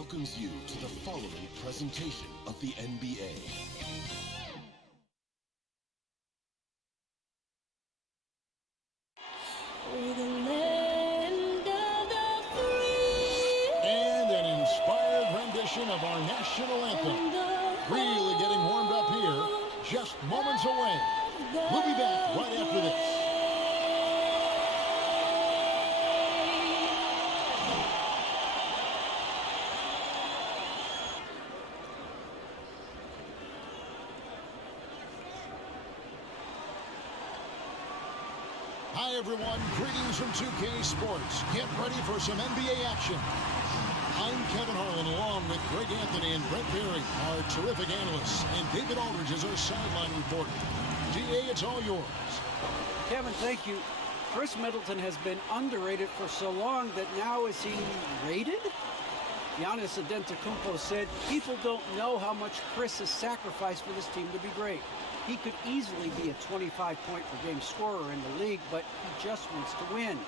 welcomes you to the following presentation of the NBA. And an inspired rendition of our national anthem. Really getting warmed up here, just moments away. We'll be back right after this. Hi everyone, greetings from 2K Sports. Get ready for some NBA action. I'm Kevin Harlan along with Greg Anthony and Brett Berry, our terrific analysts, and David Aldridge is our sideline reporter. DA, it's all yours. Kevin, thank you. Chris Middleton has been underrated for so long that now is he rated? Giannis Antetokounmpo said, people don't know how much Chris has sacrificed for this team to be great. He could easily be a 25-point-per-game scorer in the league, but he just wants to win.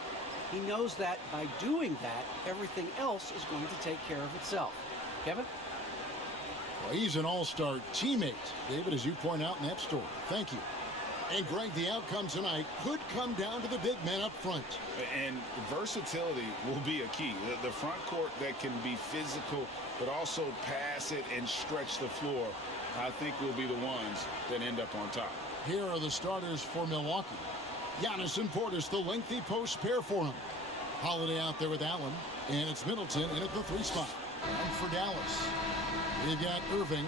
He knows that by doing that, everything else is going to take care of itself. Kevin? Well, he's an all-star teammate, David, as you point out in that story. Thank you. And Greg, the outcome tonight could come down to the big man up front. And versatility will be a key. The front court that can be physical, but also pass it and stretch the floor, I think will be the ones that end up on top. Here are the starters for Milwaukee. Giannis and Portis, the lengthy post pair for him. Holiday out there with Allen, and it's Middleton in at the 3 spot. And for Dallas, we've got Irving,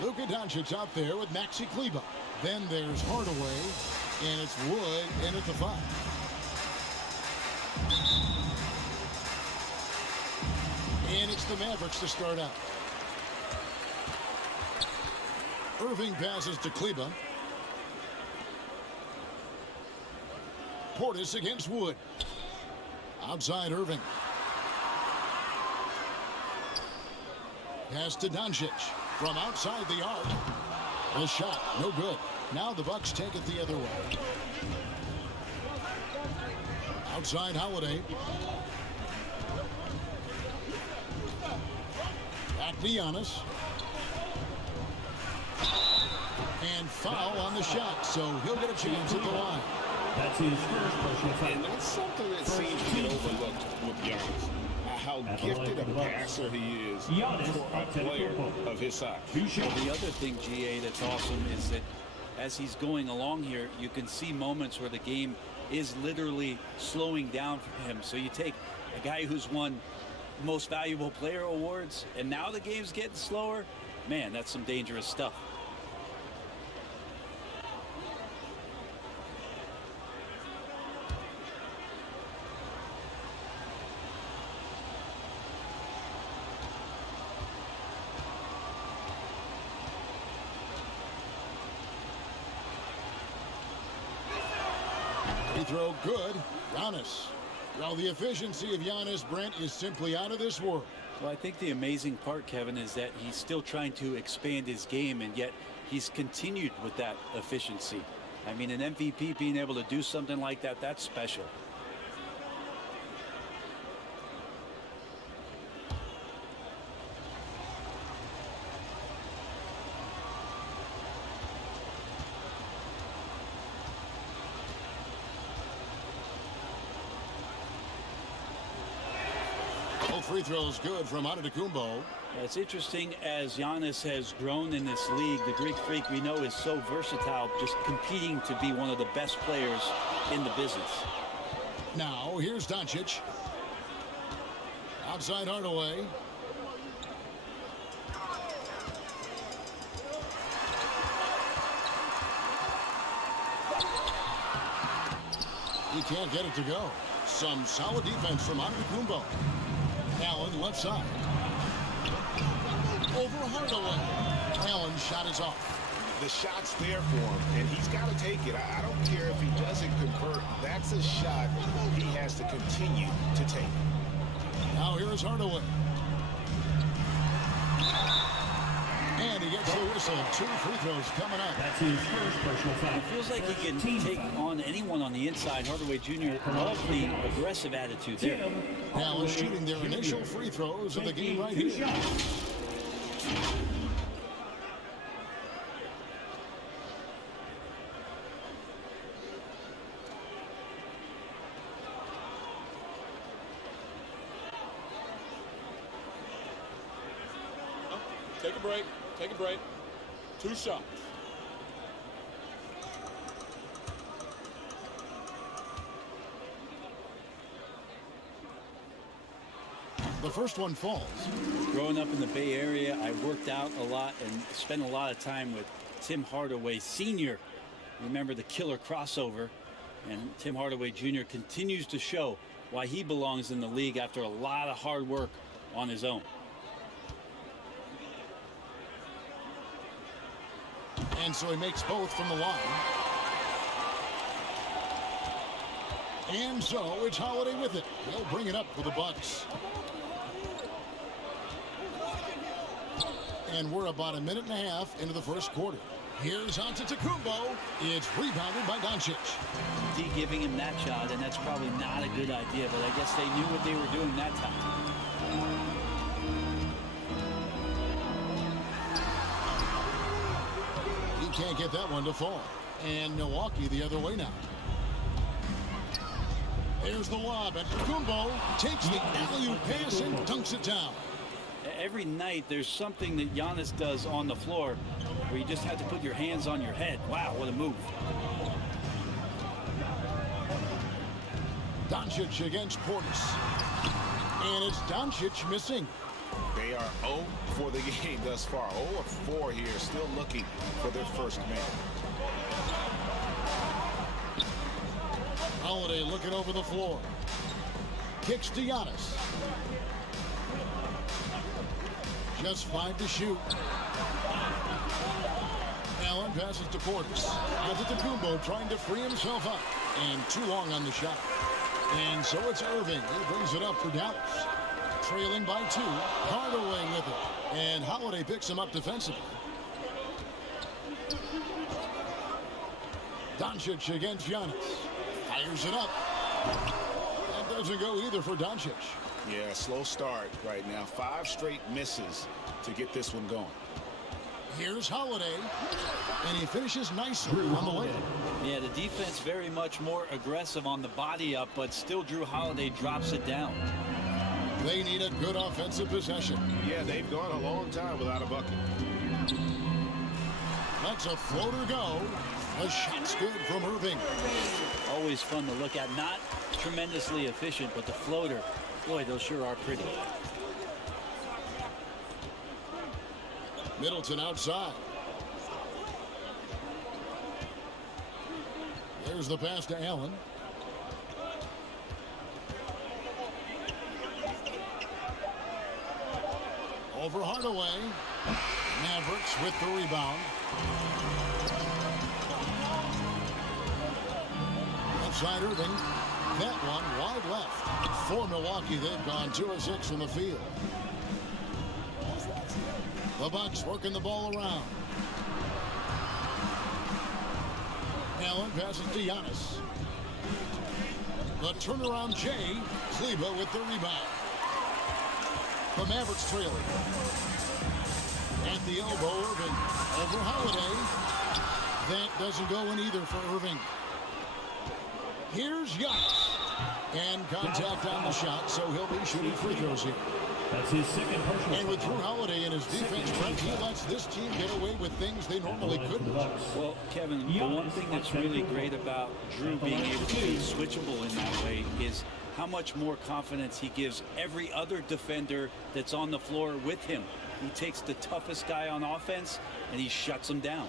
Luka Doncic out there with Maxi Kleber. Then there's Hardaway, and it's Wood in at the 5. And it's the Mavericks to start out. Irving passes to Kleber. Portis against Wood. Outside Irving. Pass to Doncic from outside the arc. The shot, no good. Now the Bucks take it the other way. Outside Holiday. Back to Giannis. And foul on the shot, so he'll get a chance at the line. That's his first personal foul. And that's something that seems to get overlooked with Giannis. How gifted a passer he is for a player of his size. Well, the other thing, GA, that's awesome is that as he's going along here, you can see moments where the game is literally slowing down for him. So you take a guy who's won most valuable player awards, and now the game's getting slower. Man, that's some dangerous stuff. Free throw good. Giannis. Well, the efficiency of Giannis, Brent, is simply out of this world. Well, I think the amazing part, Kevin, is that he's still trying to expand his game, and yet he's continued with that efficiency. I mean, an MVP being able to do something like that, that's special. Free throws good from Antetokounmpo. It's interesting as Giannis has grown in this league. The Greek Freak we know is so versatile, just competing to be one of the best players in the business. Now here's Doncic. Outside Hardaway. He can't get it to go. Some solid defense from Antetokounmpo. Allen left side. Over Hardaway. Allen's shot is off. The shot's there for him, and he's got to take it. I don't care if he doesn't convert. That's a shot he has to continue to take. Now here is Hardaway. And he gets the whistle. whistle. 2 free throws coming up. That's his first personal foul. It feels like he can take on anyone on the inside. Hardaway Jr. loves the aggressive attitude there. Allen shooting their initial free throws of the game right here. Take a break. Take a break. 2 shots. The first one falls. Growing up in the Bay Area, I worked out a lot and spent a lot of time with Tim Hardaway Sr. Remember the killer crossover, and Tim Hardaway Jr. continues to show why he belongs in the league after a lot of hard work on his own. And so he makes both from the line. And so it's Holiday with it. They'll bring it up for the Bucks. And we're about a minute and a half into the first quarter. Here's Antetokounmpo. It's rebounded by Doncic. D giving him that shot, and that's probably not a good idea, but I guess they knew what they were doing that time. Can't get that one to fall. And Milwaukee the other way now. There's the lob, and Kumbo takes the alley-oop pass and dunks it down. Every night there's something that Giannis does on the floor where you just have to put your hands on your head. Wow, what a move. Doncic against Portis. And it's Doncic missing. They are 0 for the game thus far. 0 of 4 here, still looking for their first man. Holiday looking over the floor. Kicks to Giannis. Just 5 to shoot. Allen passes to Portis. Antetokounmpo trying to free himself up. And too long on the shot. And so it's Irving. He brings it up for Dallas. Trailing by 2. Hardaway with it. And Holiday picks him up defensively. Doncic against Giannis. Fires it up. That doesn't go either for Doncic. Yeah, slow start right now. 5 straight misses to get this one going. Here's Holiday. And he finishes nicely on the way. Yeah, the defense very much more aggressive on the body up, but still Drew Holiday drops it down. They need a good offensive possession. Yeah, they've gone a long time without a bucket. That's a floater go. The shot's good from Irving. Always fun to look at. Not tremendously efficient, but the floater, boy, those sure are pretty. Middleton outside. There's the pass to Allen. Over Hardaway. Mavericks with the rebound. Outside Irving. That one wide left. For Milwaukee, they've gone 2 of 6 from the field. The Bucks working the ball around. Allen passes to Giannis. The turnaround Jay. Kleba with the rebound. The Mavericks trailing. At the elbow, Irving. Over Holiday. That doesn't go in either for Irving. Here's Giannis. And contact on the shot, so he'll be shooting free throws here. That's his second personal. And with Drew Holiday in his defense, Brent, he lets this team get away with things they normally couldn't. Well, Kevin, the one thing that's really great about Drew being able to be switchable in that way is how much more confidence he gives every other defender that's on the floor with him. He takes the toughest guy on offense and he shuts him down.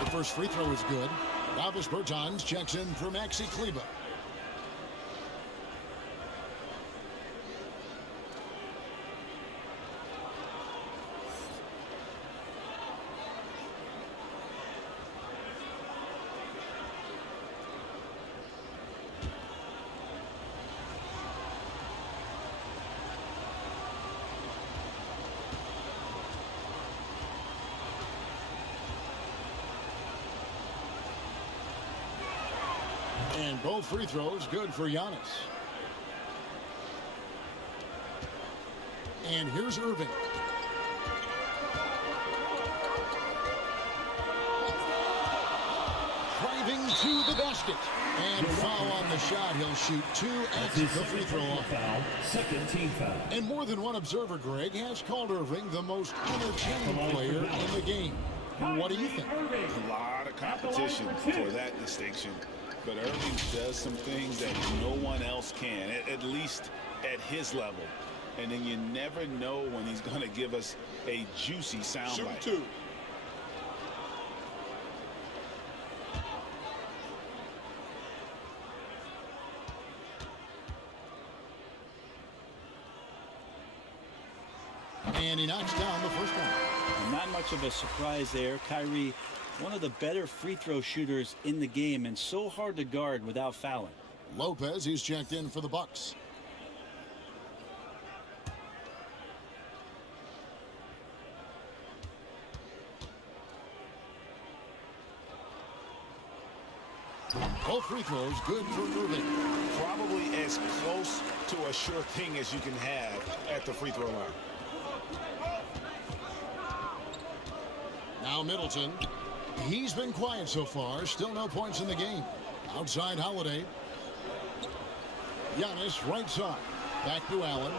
The first free throw is good. Davis Bertans checks in for Maxi Kleba. And both free throws good for Giannis. And here's Irving. Driving to the basket. And foul on the shot. He'll shoot 2 at the free throw line. Foul, second team foul. And more than one observer, Greg, has called Irving the most entertaining player in the game. What do you think? A lot of competition for that distinction. But Irving does some things that no one else can, at least at his level. And then you never know when he's going to give us a juicy soundbite. Shoot 2. And he knocks down the first one. Not much of a surprise there. Kyrie, one of the better free throw shooters in the game and so hard to guard without fouling. Lopez, he's checked in for the Bucks. Both free throws good for Irving. Probably as close to a sure thing as you can have at the free throw line. Now Middleton. He's been quiet so far. Still no points in the game. Outside Holiday. Giannis right side. Back to Allen.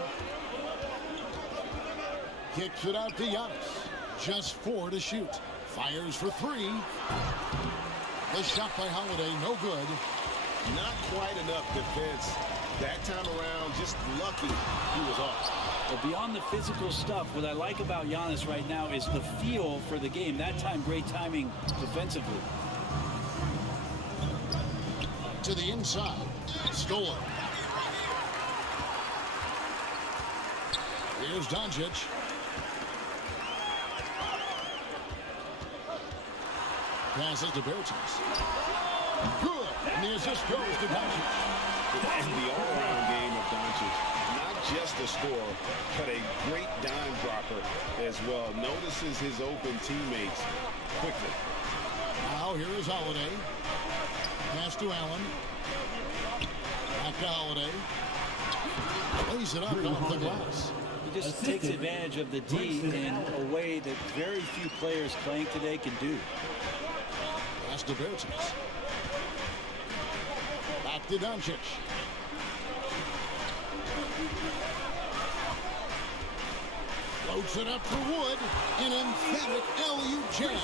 Kicks it out to Giannis. Just 4 to shoot. Fires for 3. The shot by Holiday, no good. Not quite enough defense. That time around, just lucky he was off. But beyond the physical stuff, what I like about Giannis right now is the feel for the game. That time, great timing defensively. To the inside. Stolen. Here's Doncic. Passes to Bertans. Good. And the assist goes to Doncic. And the all-around game of Doncic. Not just a scorer, but a great dime dropper as well. Notices his open teammates quickly. Now here is Holiday. Pass to Allen. Back to Holiday. Lays it up off the glass. He just takes advantage of the D in a way that very few players playing today can do. Pass to Bertans. Back to Doncic. Floats it up for Wood. An emphatic alley-oop jam.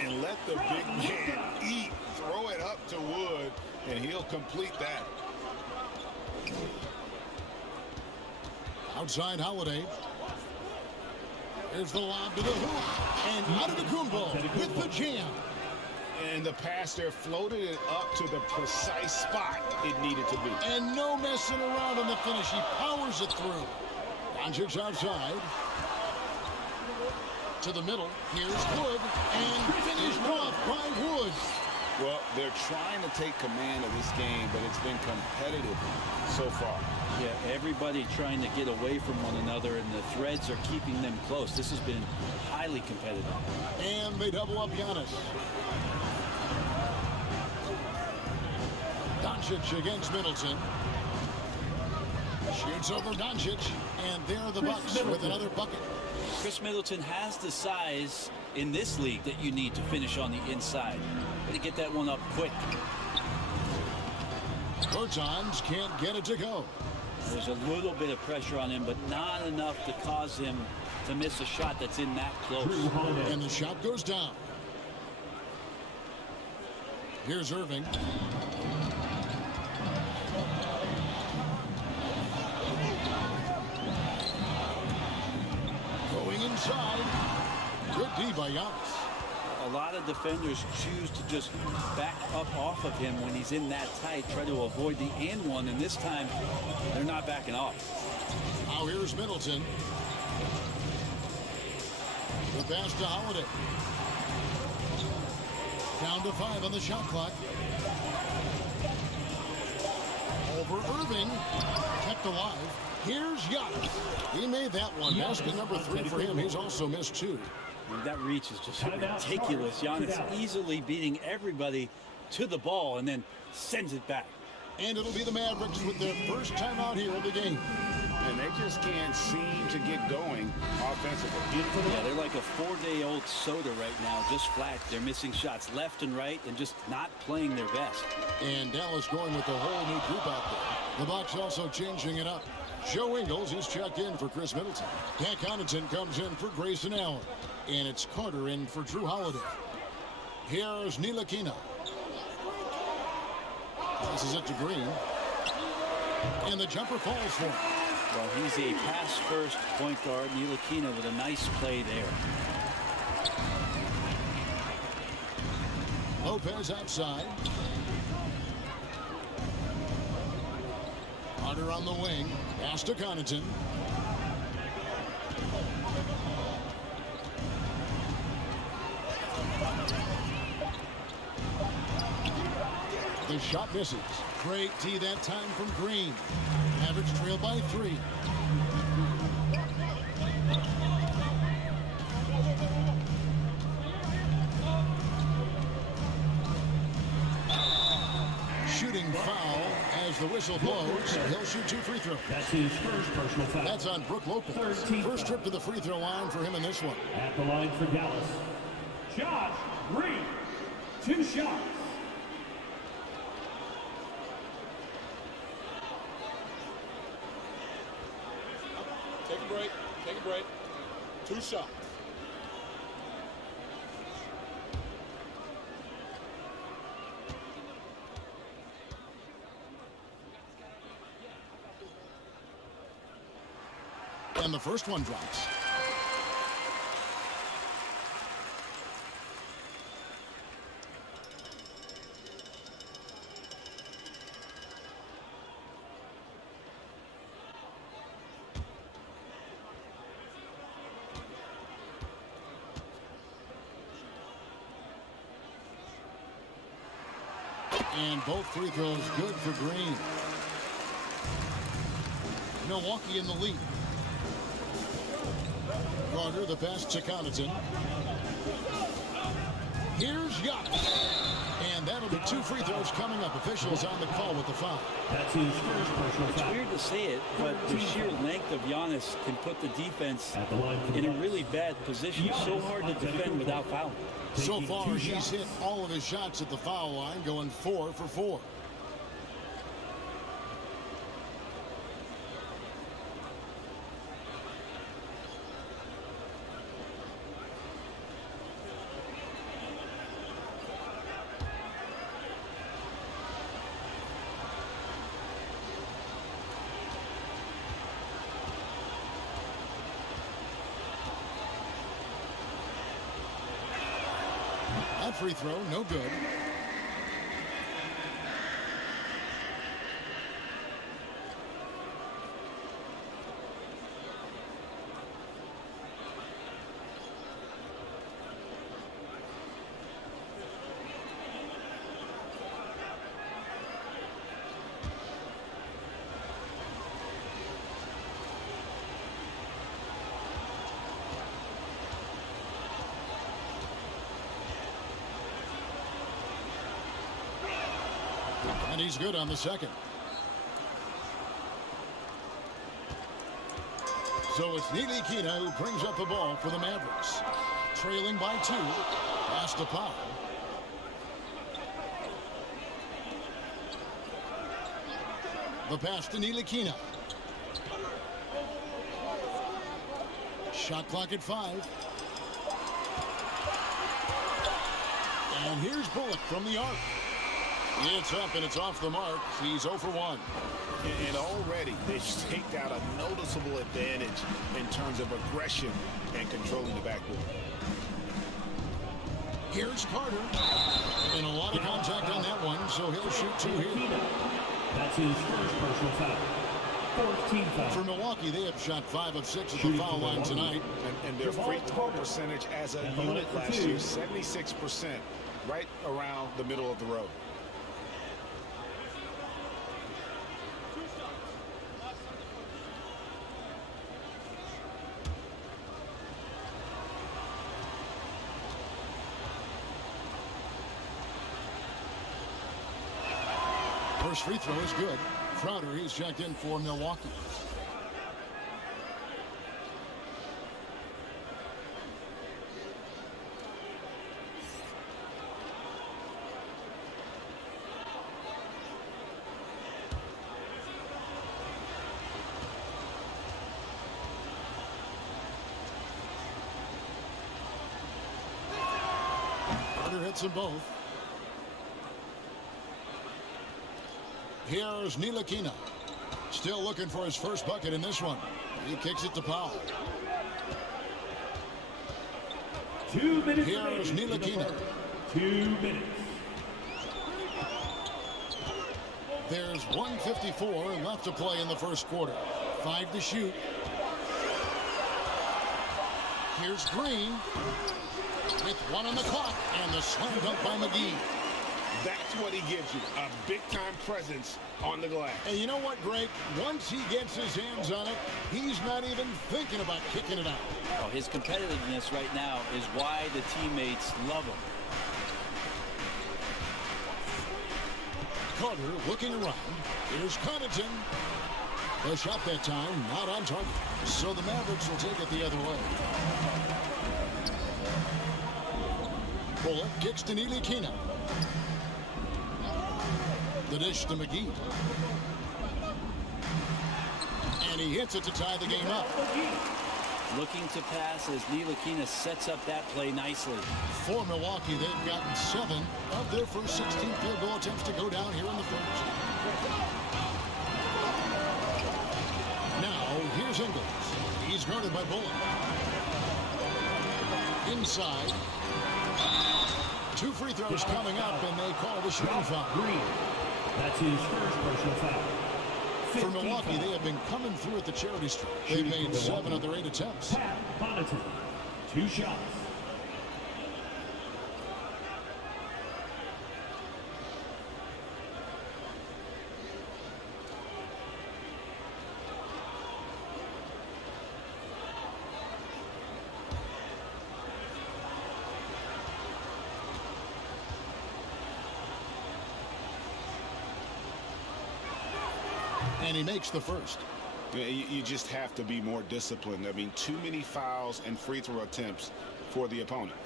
And let the big man eat. Throw it up to Wood, and he'll complete that. Outside Holiday. Here's the lob to the hoop. And Antetokounmpo with the jam. And the pass there floated it up to the precise spot it needed to be. And no messing around on the finish. He powers it through. Doncic outside. To the middle. Here's Wood. And finished off by Wood. Well, they're trying to take command of this game, but it's been competitive so far. Yeah, everybody trying to get away from one another, and the threads are keeping them close. This has been highly competitive. And they double up Giannis. Doncic against Middleton. Shoots over Doncic, and there the Bucks with another bucket. Chris Middleton has the size in this league that you need to finish on the inside. Got to get that one up quick. Bertans can't get it to go. There's a little bit of pressure on him, but not enough to cause him to miss a shot that's in that close. And the shot goes down. Here's Irving. Going inside. Good D by Giannis. a lot of defenders choose to just back up off of him when he's in that tight, try to avoid the and one, and this time they're not backing off. Now here's Middleton. The pass to Holiday. Down to 5 on the shot clock. Over Irving. Kept alive. Here's Giannis. He made that one. Basket number 3 for him. He's also missed 2. That reach is just ridiculous. Giannis easily beating everybody to the ball and then sends it back. And it'll be the Mavericks with their first time out here in the game. And they just can't seem to get going offensively. Yeah, they're like a 4-day-old soda right now, just flat. They're missing shots left and right and just not playing their best. And Dallas going with a whole new group out there. The Bucks also changing it up. Joe Ingles is checked in for Chris Middleton. Pat Connaughton comes in for Grayson Allen. And it's Carter in for Drew Holiday. Here's Ntilikina. Passes it to Green. And the jumper falls for him. Well, he's a pass-first point guard. Ntilikina with a nice play there. Lopez outside. Carter on the wing. Pass to Connaughton. The shot misses. Great tee that time from Green. Mavericks trail by 3. Shooting foul as the whistle blows. He'll shoot 2 free throws. That's his first personal foul. That's on Brook Lopez. First trip to the free throw line for him in this one. At the line for Dallas, Josh Green. 2 shots. Take a break. Take a break. 2 shots. And the first one drops. And both free throws good for Green. Milwaukee in the lead. Carter, the pass to Connaughton. Here's Giannis. And that'll be 2 free throws coming up. Officials on the call with the foul. That's his first personal It's foul. weird to say it, but the sheer length of Giannis can put the defense At the line for in a Dallas, really bad position. So hard to defend without fouling. So taking far, 2 he's shots. hit all of his shots at the foul line, going 4 for 4. That free throw, no good. And he's good on the second. So it's Ntilikina who brings up the ball for the Mavericks. Trailing by 2. Pass to Powell. The pass to Ntilikina. Shot clock at 5. And here's Bullock from the arc. It's up and it's off the mark. He's 0 for 1. And already they've staked out a noticeable advantage in terms of aggression and controlling the backboard. Here's Carter. And a lot of contact on that one, so he'll shoot 2 here. That's his first personal foul. 14 foul. For Milwaukee, they have shot 5 of 6 at the foul line tonight. And their free throw percentage as a unit last year, 76%, right around the middle of the road. First free throw is good. Crowder, he's checked in for Milwaukee. Carter hits them both. Here's Ntilikina. Still looking for his first bucket in this one. He kicks it to Powell. 2 minutes. Here's Ntilikina. 2 minutes. There's 1:54 left to play in the first quarter. 5 to shoot. Here's Green with 1 on the clock, and the slam dunk by McGee. That's what he gives you, a big-time presence on the glass. And you know what, Greg? Once he gets his hands on it, he's not even thinking about kicking it out. Oh, his competitiveness right now is why the teammates love him. Carter looking around. Here's Connaughton. The shot that time not on target. So the Mavericks will take it the other way. Bullock kicks to Ntilikina. The dish to McGee. And he hits it to tie the game up. Looking to pass as Ntilikina sets up that play nicely. For Milwaukee, they've gotten 7 of their first 16 field goal attempts to go down here in the first. Now, here's Ingles. He's guarded by Bullock. Inside. 2 free throws coming up, and they call the shooting foul. Green. That's his first personal foul. For Milwaukee, they have been coming through at the charity stripe. They've made 7 of their 8 attempts. Pat Connaughton. 2 shots. And he makes the first. You just have to be more disciplined. I mean, too many fouls and free throw attempts for the opponent.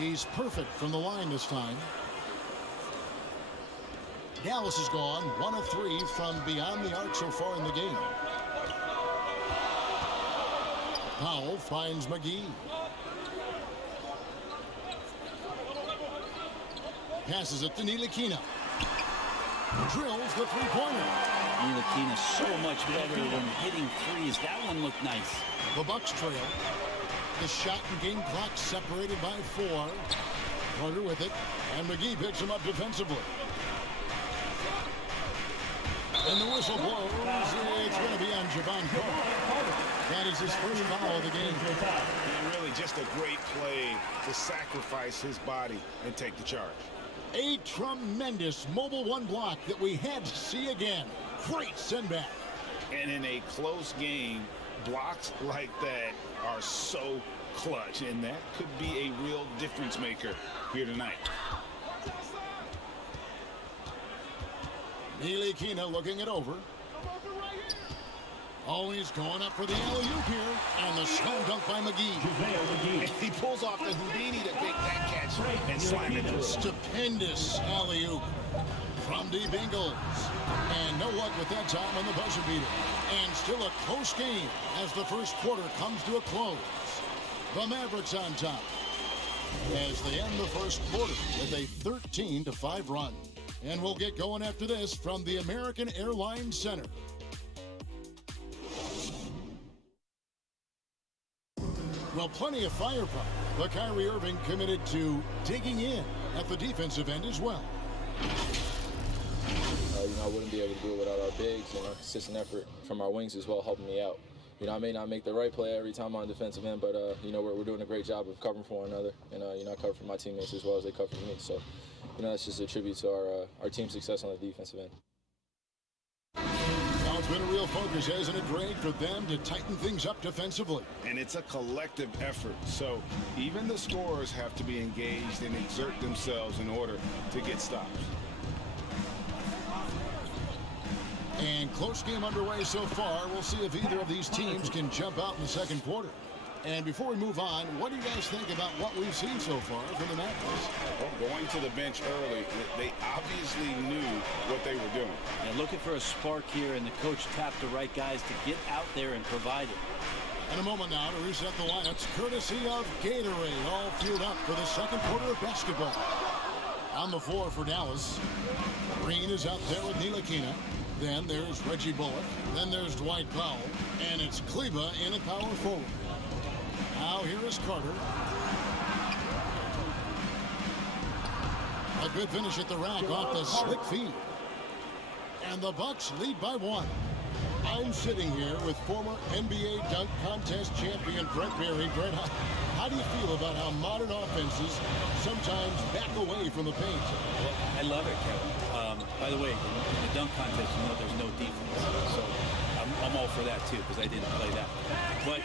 He's perfect from the line this time. Dallas has gone 1 of 3 from beyond the arc so far in the game. Powell finds McGee. Passes it to Ntilikina. Drills the three-pointer. Ntilikina so much better when hitting threes. That one looked nice. The Bucks trail. The shot and game clock separated by 4. Carter with it, and McGee picks him up defensively. And the whistle blows. It's going to be on Javon Carter. That is his first foul of the game. And really just a great play to sacrifice his body and take the charge. A tremendous mobile 1 block that we had to see again. Great send back. And in a close game, blocks like that are so clutch, and that could be a real difference maker here tonight. Ntilikina looking it over. Oh, he's going up for the alley-oop here. And the slam dunk by McGee. And he pulls off the Houdini to make that catch and slam it through. Stupendous alley-oop from Deep Ingles. And no luck with that time on the buzzer beater. And still a close game as the first quarter comes to a close. The Mavericks on top, as they end the first quarter with a 13-5 run. And we'll get going after this from the American Airlines Center. Well, plenty of firepower, but Kyrie Irving committed to digging in at the defensive end as well. I wouldn't be able to do it without our bigs and our consistent effort from our wings as well, helping me out. I may not make the right play every time on defensive end, but we're doing a great job of covering for one another, and I cover for my teammates as well as they cover for me. So, that's just a tribute to our team's success on the defensive end. Now it's been a real focus, hasn't it, Greg, for them to tighten things up defensively? And it's a collective effort, so even the scorers have to be engaged and exert themselves in order to get stops. And close game underway so far. We'll see if either of these teams can jump out in the second quarter. And before we move on, what do you guys think about what we've seen so far from the Mavericks? Well, going to the bench early, they obviously knew what they were doing. And looking for a spark here, and the coach tapped the right guys to get out there and provide it. In a moment now to reset the lineups, courtesy of Gatorade, all fueled up for the second quarter of basketball. On the floor for Dallas, Green is out there with Ntilikina. Then there's Reggie Bullock. Then there's Dwight Powell. And it's Kleba in at power forward. Now here is Carter. A good finish at the rack off the slick feed. And the Bucks lead by 1. I'm sitting here with former NBA dunk contest champion Brett Berry. Brett, how do you feel about how modern offenses sometimes back away from the paint? Well, I love it, Kevin. By the way, in the dunk contest, there's no defense. So I'm all for that, too, because I didn't play that. But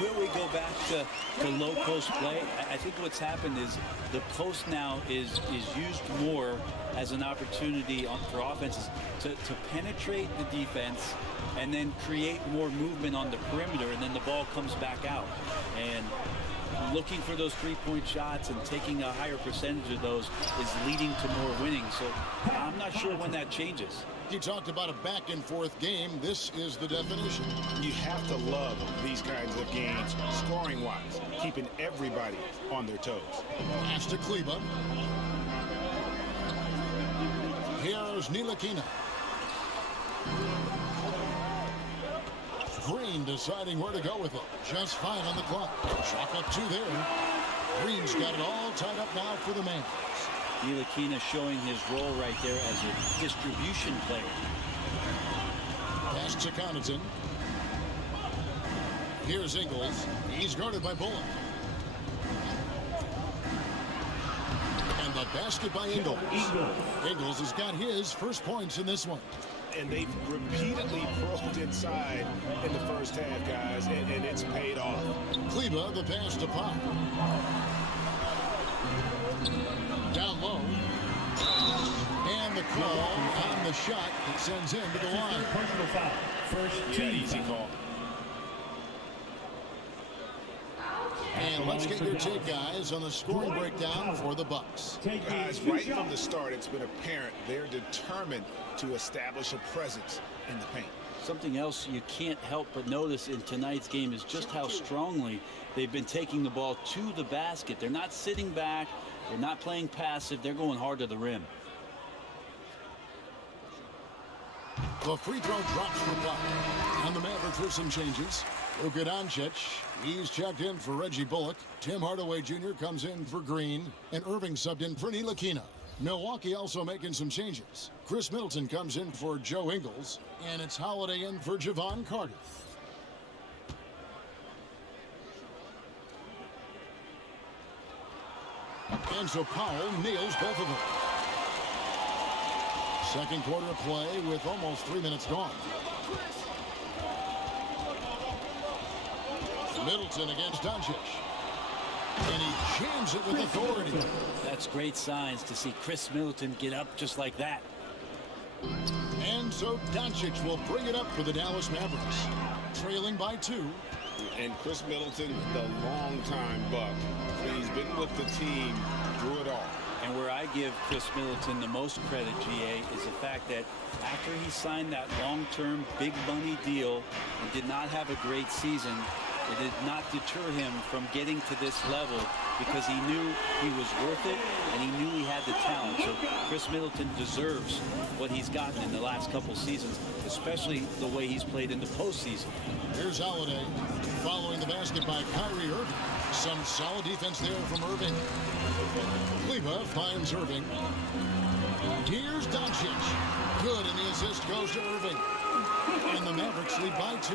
will we go back to low post play? I think what's happened is the post now is used more as an opportunity for offenses to penetrate the defense and then create more movement on the perimeter, and then the ball comes back out. And looking for those three-point shots and taking a higher percentage of those is leading to more winning. So I'm not sure when that changes. You talked about a back-and-forth game. This is the definition. You have to love these kinds of games, scoring-wise, keeping everybody on their toes. Pass to Kleba. Here's Ntilikina. Green deciding where to go with it. Just fine on the clock. Shot up 2 there. Green's got it all tied up now for the Mavericks. Ntilikina showing his role right there as a distribution player. Pass to Connaughton. Here's Ingles. He's guarded by Bullock. And the basket by Ingles. Ingles has got his first points in this one. And they've repeatedly probed inside in the first half, guys, and it's paid off. Kleba, the pass to Pop. Down low. And the call on the shot that sends him to the line. Personal foul. First team Easy foul. call. And let's get your take, guys, on the scoring breakdown for the Bucks. Guys, right from the start, it's been apparent they're determined to establish a presence in the paint. Something else you can't help but notice in tonight's game is just how strongly they've been taking the ball to the basket. They're not sitting back. They're not playing passive. They're going hard to the rim. The free throw drops for Pop. And the Mavericks with some changes. Luka Doncic, he's checked in for Reggie Bullock. Tim Hardaway Jr. comes in for Green. And Irving subbed in for Ntilikina. Milwaukee also making some changes. Chris Middleton comes in for Joe Ingles. And it's Holiday in for Javon Carter. And so Powell nails both of them. Second quarter of play with almost 3 minutes gone. Middleton against Doncic. And he jams it with authority. That's great signs to see Chris Middleton get up just like that. And so Doncic will bring it up for the Dallas Mavericks. Trailing by 2. And Chris Middleton, the longtime Buck. He's been with the team through it all. And where I give Chris Middleton the most credit, GA, is the fact that after he signed that long-term big money deal and did not have a great season, It did not deter him from getting to this level because he knew he was worth it and he knew he had the talent. So Chris Middleton deserves what he's gotten in the last couple seasons, especially the way he's played in the postseason. Here's Holiday following the basket by Kyrie Irving. Some solid defense there from Irving. Kleba finds Irving. Here's Doncic. Good, and the assist goes to Irving. And the Mavericks lead by 2.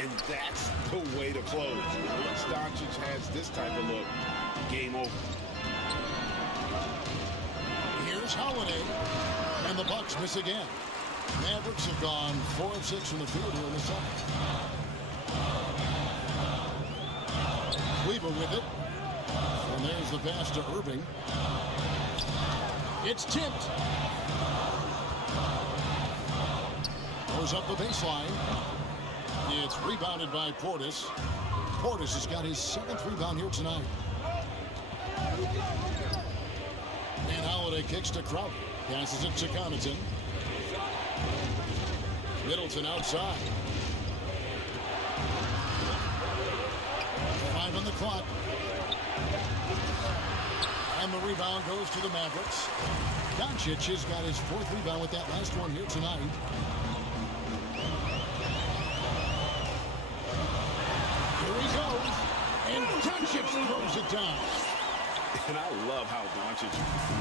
And that's the way to close. Once Doncic has this type of look, game over. Here's Holiday. And the Bucks miss again. Mavericks have gone 4 of 6 from the field here in the second. Kleba with it. And there's the pass to Irving. It's tipped. Goes up the baseline. It's rebounded by Portis. Portis has got his 7th rebound here tonight. And Holiday kicks to Crowder. Passes it to Connaughton. Middleton outside. 5 on the clock. And the rebound goes to the Mavericks. Doncic has got his 4th rebound with that last one here tonight. Here he goes. And Doncic throws it down. And I love how Doncic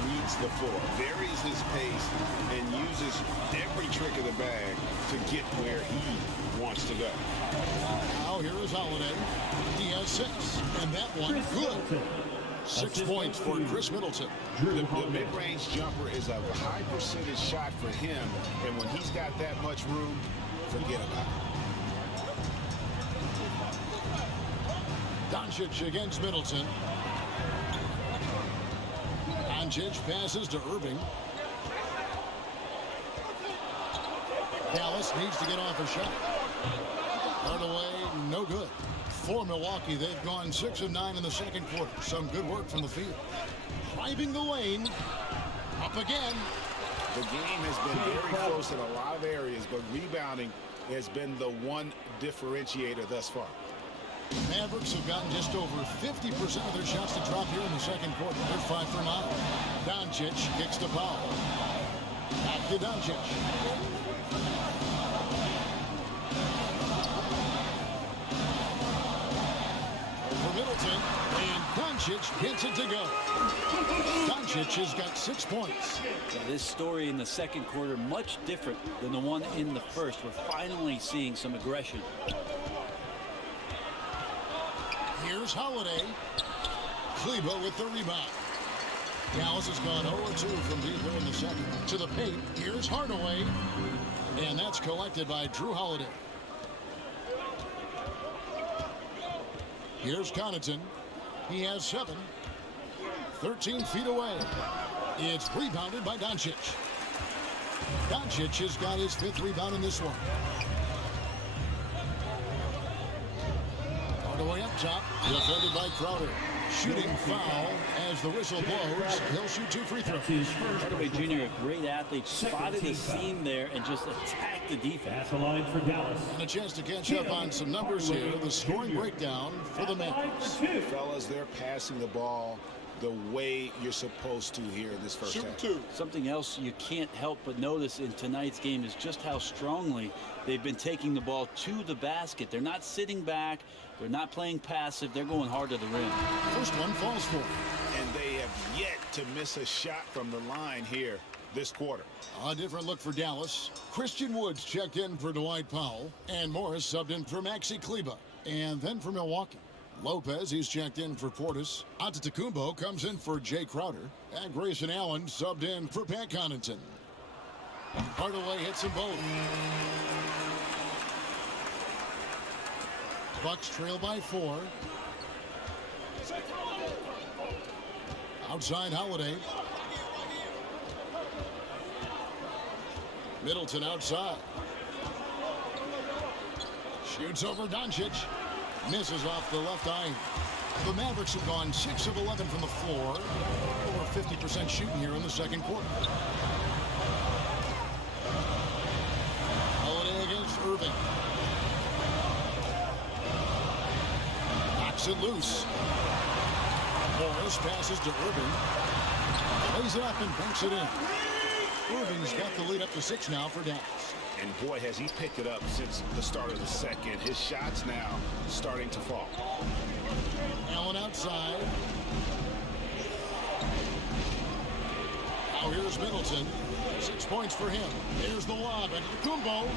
reads the floor, varies his pace, and uses every trick of the bag to get where he wants to go. Now here is Holiday. He has 6. And that one good. 6 points for Chris Middleton. The mid-range jumper is a high percentage shot for him, and when he's got that much room, forget about it. Doncic against Middleton. Doncic passes to Irving. Dallas needs to get off a shot. Hardaway, no good. For Milwaukee, they've gone 6 of 9 in the second quarter. Some good work from the field. Driving the lane. Up again. The game has been very close in a lot of areas, but rebounding has been the one differentiator thus far. Mavericks have gotten just over 50% of their shots to drop here in the second quarter. They're 5 for 9. Doncic kicks to Powell. Back to Doncic. For Middleton, and Doncic gets it to go. Doncic has got 6 points. Yeah, this story in the second quarter much different than the one in the first. We're finally seeing some aggression. Here's Holiday. Kleba with the rebound. Dallas has gone 0-2 from deep here in the second. To the paint. Here's Hardaway. And that's collected by Drew Holiday. Here's Connaughton. He has 7. 13 feet away. It's rebounded by Doncic. Doncic has got his 5th rebound in this one. Hardaway up top. Defended by Crowder. Shooting foul as the whistle blows. He'll shoot 2 free throws. Hardaway Jr., a great athlete, spotted the seam there and just attacked the defense. That's the line for Dallas. And a chance to catch up on some numbers here. The scoring breakdown for the Mavericks. Fellas, they're passing the ball the way you're supposed to here in this first half. Something else you can't help but notice in tonight's game is just how strongly they've been taking the ball to the basket. They're not sitting back. They're not playing passive. They're going hard to the rim. First one falls for. And they have yet to miss a shot from the line here this quarter. A different look for Dallas. Christian Woods checked in for Dwight Powell. And Morris subbed in for Maxi Kleba. And then for Milwaukee, Lopez, he's checked in for Portis. Antetokounmpo comes in for Jay Crowder. And Grayson Allen subbed in for Pat Connaughton. Hardaway hits them both. Bucks trail by 4. Outside Holiday. Middleton outside. Shoots over Doncic. Misses off the left eye. The Mavericks have gone 6 of 11 from the floor. Over 50% shooting here in the second quarter. Holiday against Irving. Knocks it loose. Morris passes to Irving. Lays it up and banks it in. Irving's got the lead up to 6 now for Dallas. And boy, has he picked it up since the start of the second. His shots now starting to fall. Allen outside. Now here's Middleton. 6 points for him. There's the lob. Antetokounmpo.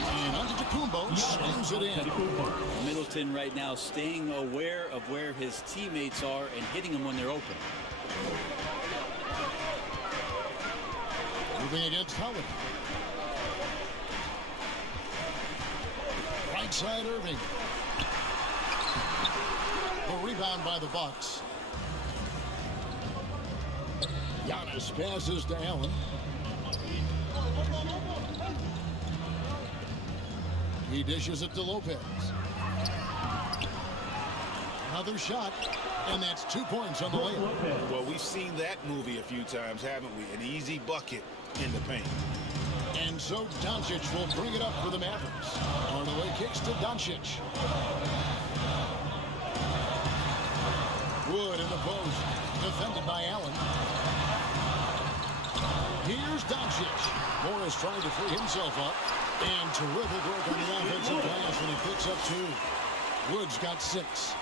And Antetokounmpo slams it in. Middleton right now staying aware of where his teammates are and hitting them when they're open. Moving against Howard. Right side Irving. The rebound by the Bucks. Giannis passes to Allen. He dishes it to Lopez. Another shot, and that's 2 points on the layup. Well, we've seen that movie a few times, haven't we? An easy bucket in the paint. And so Doncic will bring it up for the Mavericks. Hardaway kicks to Doncic. Wood in the post, defended by Allen. Here's Doncic. Morris trying to free himself up. And terrific work on the offensive glass, and he picks up 2. Wood's got 6.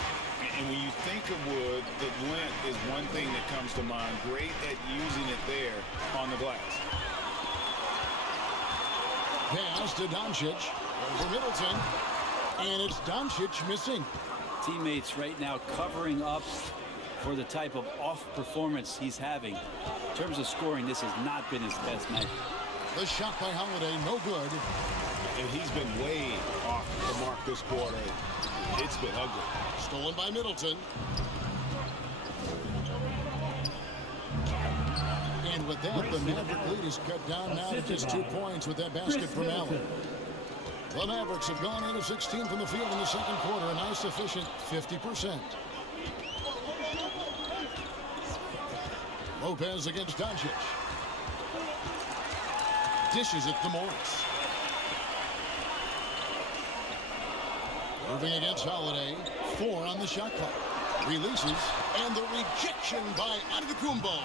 And when you think of Wood, the length is one thing that comes to mind. Great at using it there on the glass. Pass to Doncic over Middleton, and it's Doncic missing. Teammates right now covering up for the type of off performance he's having. In terms of scoring, this has not been his best night. The shot by Holiday, no good. And he's been way off the mark this quarter. It's been ugly. Stolen by Middleton. And with that, the Maverick lead is cut down now to just 2 points with that basket from Allen. The Mavericks have gone 8 of 16 from the field in the second quarter, a nice efficient 50%. Lopez against Doncic. Dishes it to Morris. Irving against Holiday. 4 on the shot clock. Releases, and the rejection by Antetokounmpo.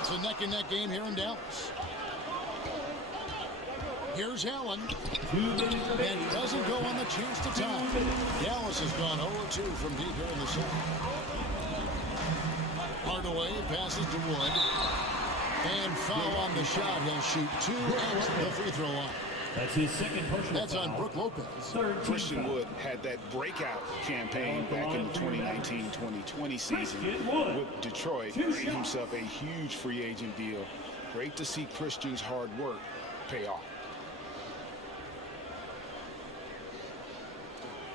It's a neck-and-neck game here in Dallas. Here's Allen. And doesn't go on the chance to tie. Dallas has gone 0-2 from deep here in the second. Hardaway passes to Wood. And foul on the shot. He'll shoot 2 at the free throw line. That's his second personal That's on Brook Lopez. Christian Wood had that breakout campaign back in the 2019-2020 season with Detroit. Made himself a huge free agent deal. Great to see Christian's hard work pay off.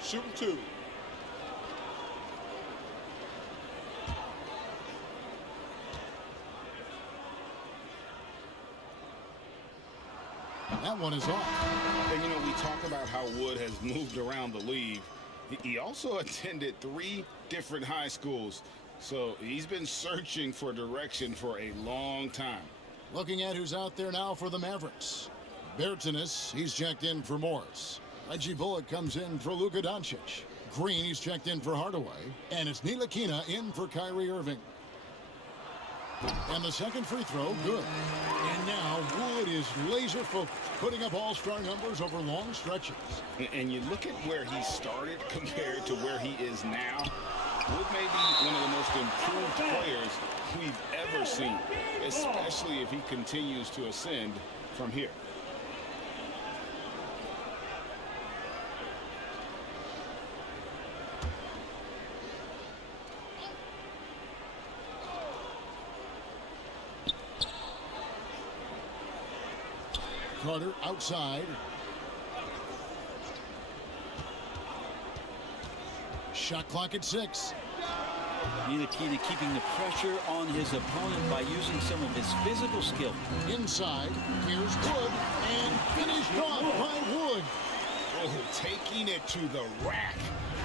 Shooting 2. That one is off. And, you know, we talk about how Wood has moved around the league. He also attended 3 different high schools. So he's been searching for direction for a long time. Looking at who's out there now for the Mavericks. Bertanis, he's checked in for Morris. Reggie Bullock comes in for Luka Doncic. Green, he's checked in for Hardaway. And it's Ntilikina in for Kyrie Irving. And the second free throw, good. And now Wood is laser focused, putting up all-star numbers over long stretches. And you look at where he started compared to where he is now. Wood may be one of the most improved players we've ever seen, especially if he continues to ascend from here. Carter outside. Shot clock at 6. Ntilikina keeping the pressure on his opponent by using some of his physical skill. Inside, here's Wood, and finished off by Wood. Oh, taking it to the rack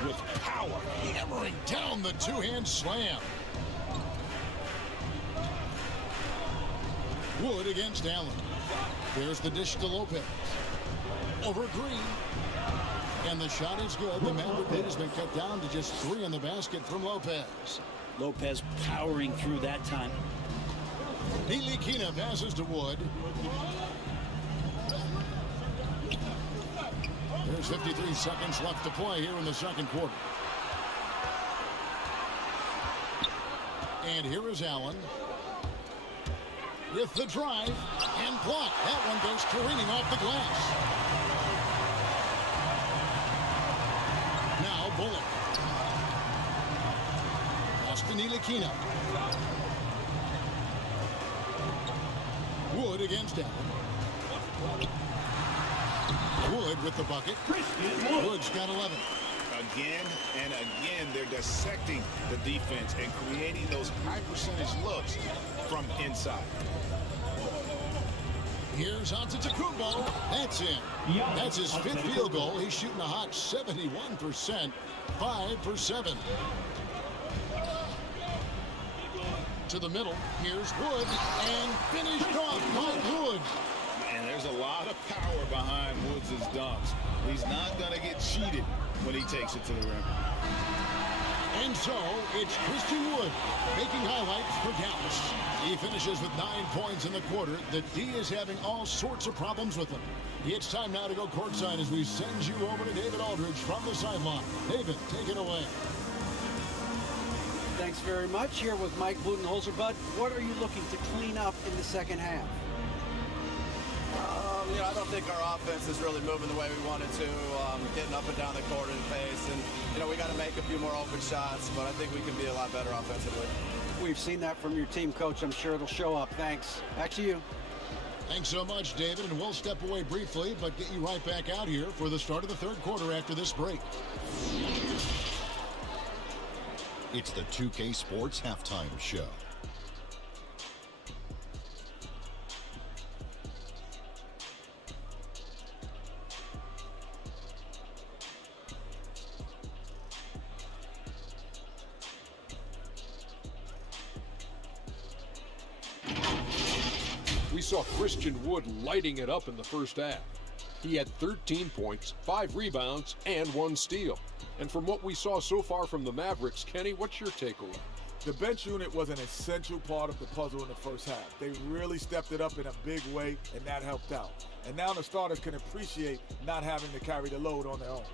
with power. Hammering down the two-hand slam. Wood against Allen. There's the dish to Lopez. Over Green. And the shot is good. The Maverick lead has been cut down to just 3 in the basket from Lopez. Lopez powering through that time. Ntilikina passes to Wood. There's 53 seconds left to play here in the second quarter. And here is Allen with the drive and block. That one goes careening off the glass. Now Bullock. Pass to Ntilikina. Wood against Allen. Wood with the bucket. Wood's got 11. Again and again, they're dissecting the defense and creating those high percentage looks from inside. Here's Antetokounmpo. That's in. That's his 5th field goal. He's shooting a hot 71%. 5 for 7. To the middle. Here's Wood. And finished off by Wood. And there's a lot of power behind Woods' dunks. He's not going to get cheated when he takes it to the rim. And so it's Christian Wood making highlights for Dallas. He finishes with 9 points in the quarter. The D is having all sorts of problems with him. It's time now to go courtside as we send you over to David Aldridge from the sideline. David, take it away. Thanks very much. Here with Mike Budenholzer. Bud, what are you looking to clean up in the second half? I don't think our offense is really moving the way we wanted to, getting up and down the court at a pace. And, we got to make a few more open shots, but I think we can be a lot better offensively. We've seen that from your team, Coach. I'm sure it'll show up. Thanks. Back to you. Thanks so much, David. And we'll step away briefly, but get you right back out here for the start of the third quarter after this break. It's the 2K Sports Halftime Show. We saw Christian Wood lighting it up in the first half. He had 13 points, 5 rebounds, and 1 steal. And from what we saw so far from the Mavericks, Kenny, what's your takeaway? The bench unit was an essential part of the puzzle in the first half. They really stepped it up in a big way, and that helped out. And now the starters can appreciate not having to carry the load on their own.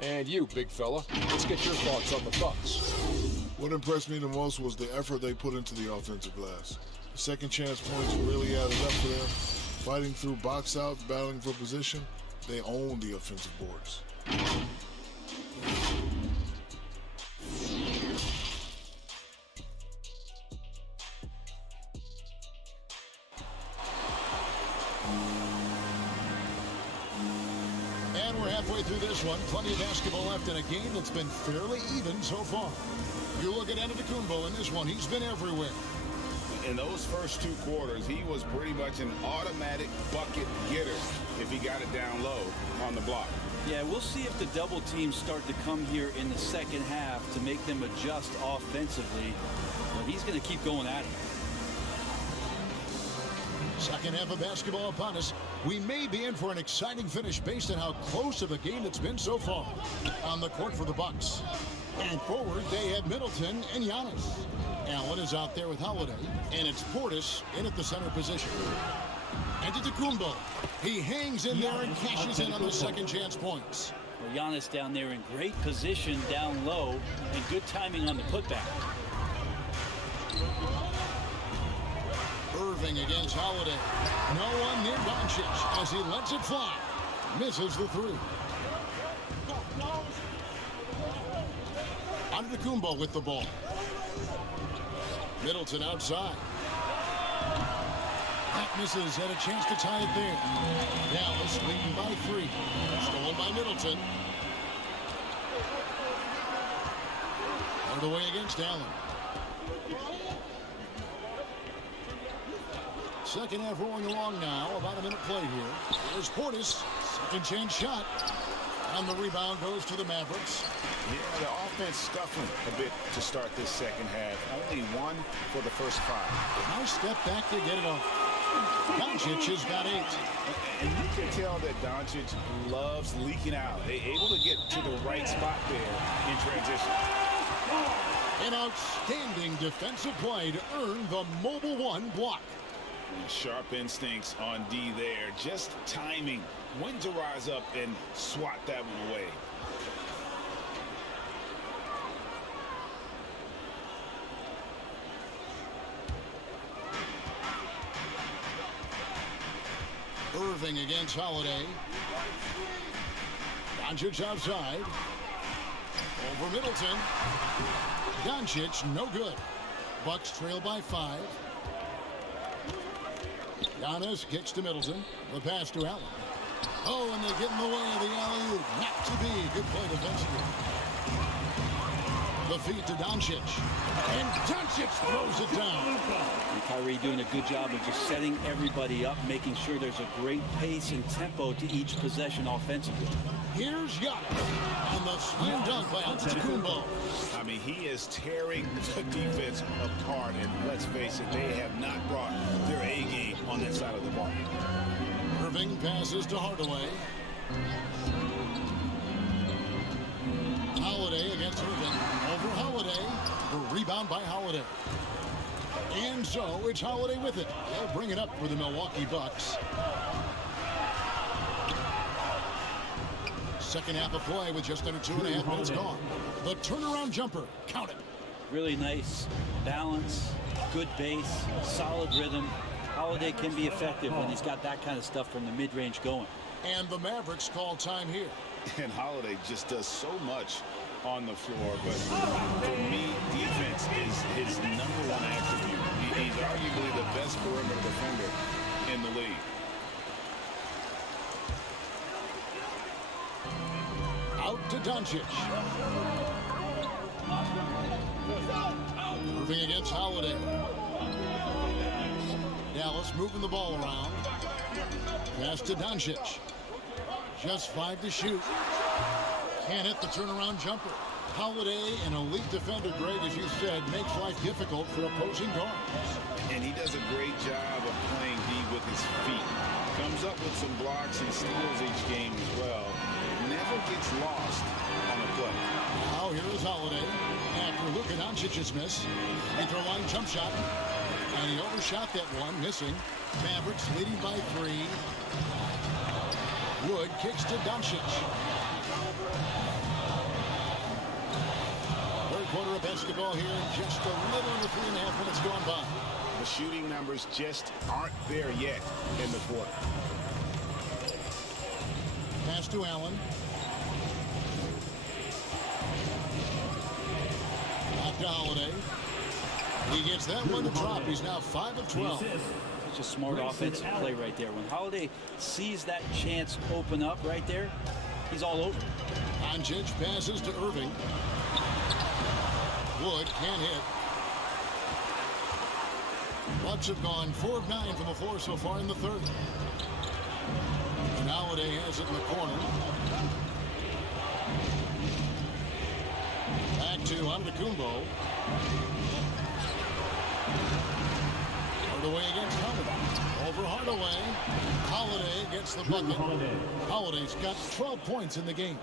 And you, big fella, let's get your thoughts on the Bucks. What impressed me the most was the effort they put into the offensive glass. The second chance points really added up for them. Fighting through box outs, battling for position, they owned the offensive boards. And we're halfway through this one. Plenty of basketball left in a game that's been fairly even so far. You look at Antetokounmpo in this one. He's been everywhere. In those first 2 quarters, he was pretty much an automatic bucket getter if he got it down low on the block. Yeah, we'll see if the double teams start to come here in the second half to make them adjust offensively. But he's going to keep going at it. Second half of basketball upon us. We may be in for an exciting finish based on how close of a game it's been so far. On the court for the Bucks. And forward, they have Middleton and Giannis. Allen is out there with Holiday, and it's Portis in at the center position. Antetokounmpo. He hangs in there and cashes in on the second chance points. Well, Giannis down there in great position down low and good timing on the putback. Irving against Holiday. No one near Doncic as he lets it fly. Misses the 3. Antetokounmpo with the ball. Middleton outside. That misses. Had a chance to tie it there. Dallas leading by 3. Stolen by Middleton. Out of the way against Allen. Second half rolling along now. About a minute play here. There's Portis. Second chance shot. And the rebound goes to the Mavericks. Yeah, the offense stuffing a bit to start this second half. Only 1 for the first 5. Nice step back to get it off. Doncic has got 8. And you can tell that Doncic loves leaking out. They're able to get to the right spot there in transition. An outstanding defensive play to earn the mobile 1 block. Sharp instincts on D there. Just timing when to rise up and swat that one away. Irving against Holiday. Doncic outside. Over Middleton. Doncic, no good. Bucks trail by 5. Giannis kicks to Middleton. The pass to Allen. Oh, and they get in the way of the alley-oop. Not to be. Good play defensively. The feed to Doncic. And Doncic throws it down. And Kyrie doing a good job of just setting everybody up, making sure there's a great pace and tempo to each possession offensively. Here's Giannis on the slam dunk by Antetokounmpo. I mean, he is tearing the defense apart, and let's face it, they have not brought their A game on that side of the ball. Irving passes to Hardaway. Holiday against Irving. Over Holiday. The rebound by Holiday. And so it's Holiday with it. They'll bring it up for the Milwaukee Bucks. Second half of play with just under 2.5 minutes gone. The turnaround jumper. Count it. Really nice balance, good base, solid rhythm. Holiday can be effective when he's got that kind of stuff from the mid-range going. And the Mavericks call time here. And Holiday just does so much on the floor, but for me, defense is his number 1 attribute. He's arguably the best perimeter defender in the league. Out to Doncic. Irving against Holiday. Dallas moving the ball around. Pass to Doncic. Just 5 to shoot. Can't hit the turnaround jumper. Holiday, an elite defender, Greg, as you said, makes life difficult for opposing guards. And he does a great job of playing D with his feet. Comes up with some blocks and steals each game as well. Never gets lost on a play. Now here is Holiday. After Luka Doncic's miss. Free throw line jump shot. And he overshot that one, missing. Mavericks leading by 3. Wood kicks to Doncic. Third quarter of basketball here. Just a little under 3.5 minutes gone by. The shooting numbers just aren't there yet in the quarter. Pass to Allen. Back to Holiday. He gets that one to drop. He's now 5 of 12. Such a smart offensive play right there. When Holiday sees that chance open up right there, he's all over. Doncic passes to Irving. Wood can't hit. Bucks have gone 4 of 9 from the floor so far in the third. And Holiday has it in the corner. Back to Antetokounmpo. Hardaway against Holiday. Over Hardaway. Holiday gets the bucket. Holiday's got 12 points in the game.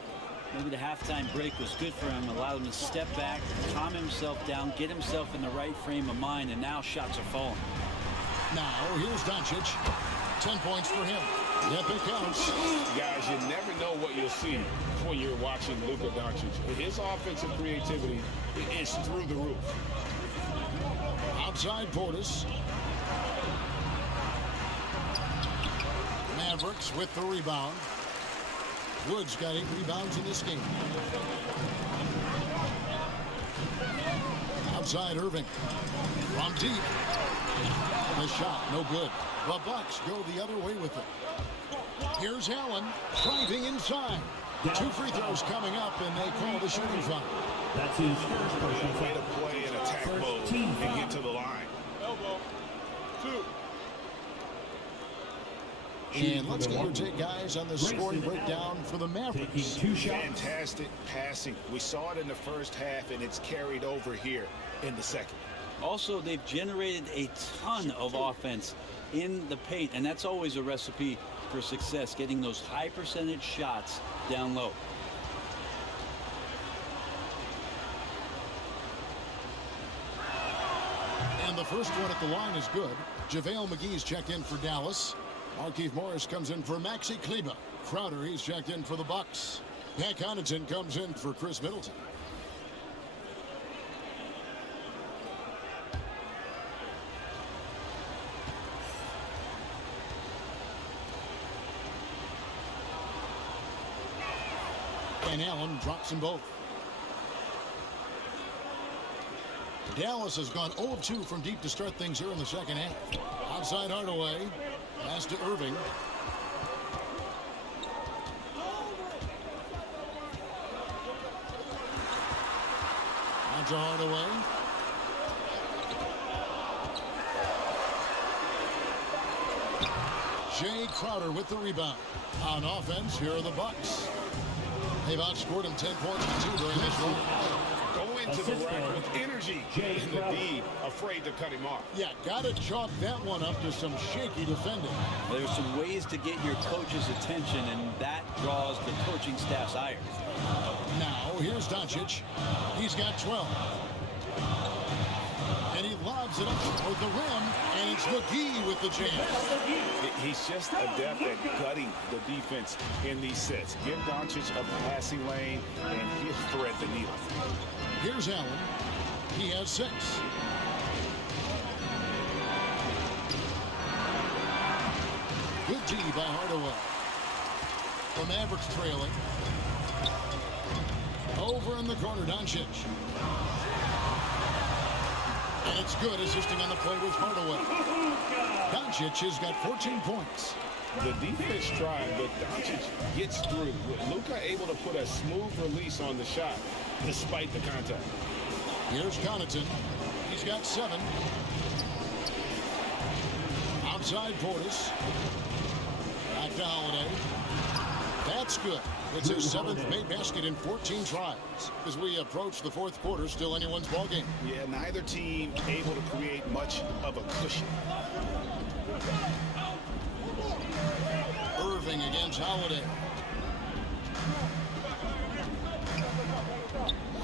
Maybe the halftime break was good for him, allowed him to step back, calm himself down, get himself in the right frame of mind, and now shots are falling. Now, here's Doncic. 10 points for him. Yep, it counts. Guys, you never know what you'll see when you're watching Luka Doncic. His offensive creativity is through the roof. Outside Portis. Mavericks with the rebound. Wood's got 8 rebounds in this game. Outside Irving. From deep. The shot, no good. The Bucks go the other way with it. Here's Allen driving inside. 2 free throws coming up, and they call the shooting foul. That's his first personal Way to foul. play in attack mode and get to the line. Elbow. 2. And let's get your take, guys, on the scoring breakdown for the Mavericks. 2 shots. Fantastic passing. We saw it in the first half, and it's carried over here in the second. Also, they've generated a ton of offense in the paint, and that's always a recipe for success, getting those high percentage shots down low. And the first one at the line is good. JaVale McGee's checked in for Dallas. Markieff Morris comes in for Maxi Kleber. Crowder, he's checked in for the Bucks. Pat Connaughton comes in for Chris Middleton. And Allen drops them both. Dallas has gone 0 of 2 from deep to start things here in the second half. Outside Hardaway. Pass to Irving. On to Hardaway. Jay Crowder with the rebound. On offense, here are the Bucks. They've outscored him 10 points to 2 during this one. Go into the rack with energy. And the D afraid to cut him off. Yeah, got to chalk that one up to some shaky defending. There's some ways to get your coach's attention, and that draws the coaching staff's ire. Now, here's Doncic. He's got 12. And he lobs it up toward the rim, and it's McGee with the jam. He's just adept at gutting the defense in these sets. Give Doncic a passing lane, and he'll thread the needle. Here's Allen. He has 6. Good D by Hardaway. The Mavericks trailing. Over in the corner, Doncic. And it's good, assisting on the play with Hardaway. Doncic has got 14 points. The defense tried, but Doncic gets through. Luka able to put a smooth release on the shot despite the contact. Here's Connaughton. He's got 7. Outside Portis. Back to Holiday. That's good. It's his 7th made basket in 14 tries. As we approach the 4th quarter, still anyone's ballgame. Yeah, neither team able to create much of a cushion. Irving against Holiday.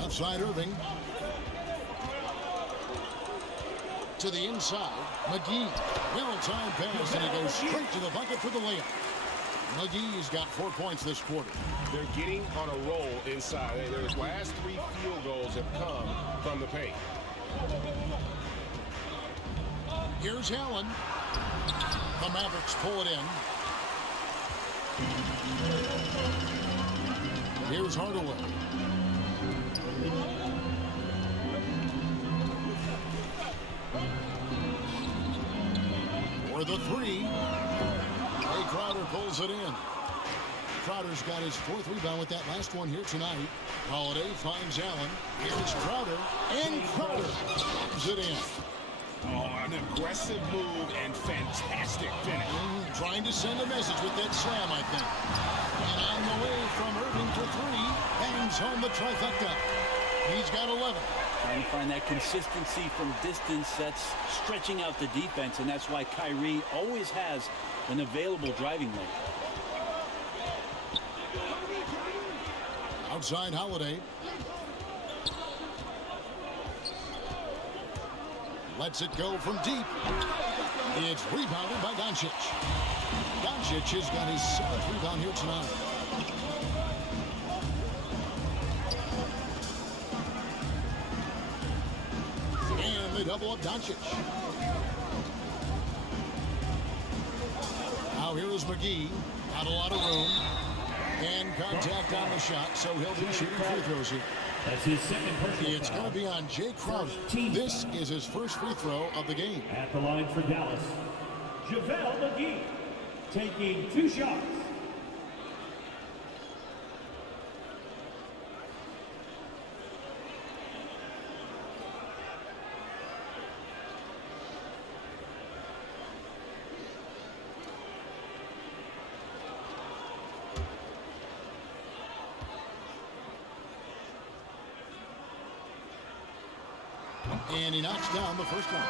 Outside Irving. To the inside. McGee. Well-timed pass, and he goes straight to the bucket for the layup. McGee's got 4 points this quarter. They're getting on a roll inside. Their last 3 field goals have come from the paint. Here's Allen. The Mavericks pull it in. Here's Hardaway. For the 3. Jay Crowder pulls it in. Crowder's got his 4th rebound with that last one here tonight. Holiday finds Allen. Here's Crowder. And Crowder pulls it in. Oh, an aggressive move and fantastic finish. Trying to send a message with that slam, I think. And on the way from Irving for 3. Bangs home the trifecta. He's got 11. Trying to find that consistency from distance that's stretching out the defense, and that's why Kyrie always has an available driving lane. Outside Holiday. Lets it go from deep. It's rebounded by Doncic. Doncic has got his 7th rebound here tonight. And they double up Doncic. Now here is McGee. Not a lot of room. And contact on the shot, so he'll be shooting free throws here. That's his second personal It's going to be on Jay Crowder. This is his first free throw of the game. At the line for Dallas, JaVale McGee taking 2 shots. And he knocks down the first one.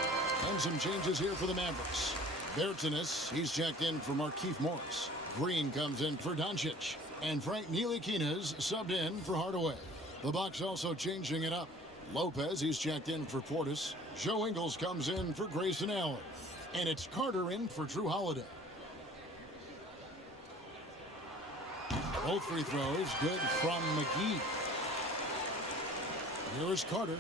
And some changes here for the Mavericks. Bertanis, he's checked in for Markieff Morris. Green comes in for Doncic. And Frank Ntilikina's subbed in for Hardaway. The Bucks also changing it up. Lopez, he's checked in for Portis. Joe Ingles comes in for Grayson Allen. And it's Carter in for Drew Holiday. Both free throws good from McGee. Here is Carter.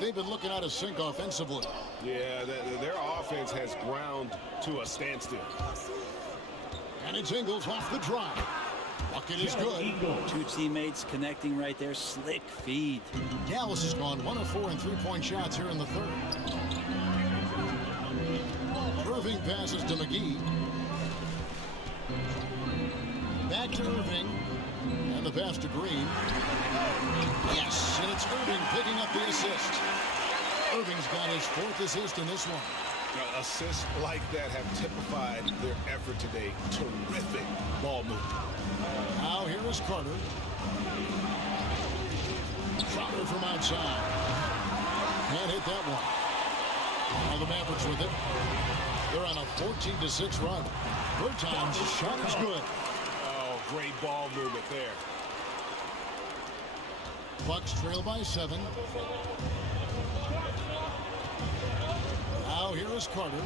They've been looking out of sync offensively. Yeah, their offense has ground to a standstill. And it's Ingles off the drive. Bucket is good. Two teammates connecting right there. Slick feed. Dallas has gone 1 of 4 in three-point shots here in the third. Irving passes to McGee. Back to Irving. And the pass to Green. Yes, and it's Irving picking up the assist. Irving's got his 4th assist in this one. Assists like that have typified their effort today. Terrific ball movement. Now here is Carter. Crowder from outside. Can't hit that one. Now the Mavericks with it. They're on a 14-6 run. Bertans' shot is good. Oh, great ball movement there. Bucks trail by 7. Now here is Carter.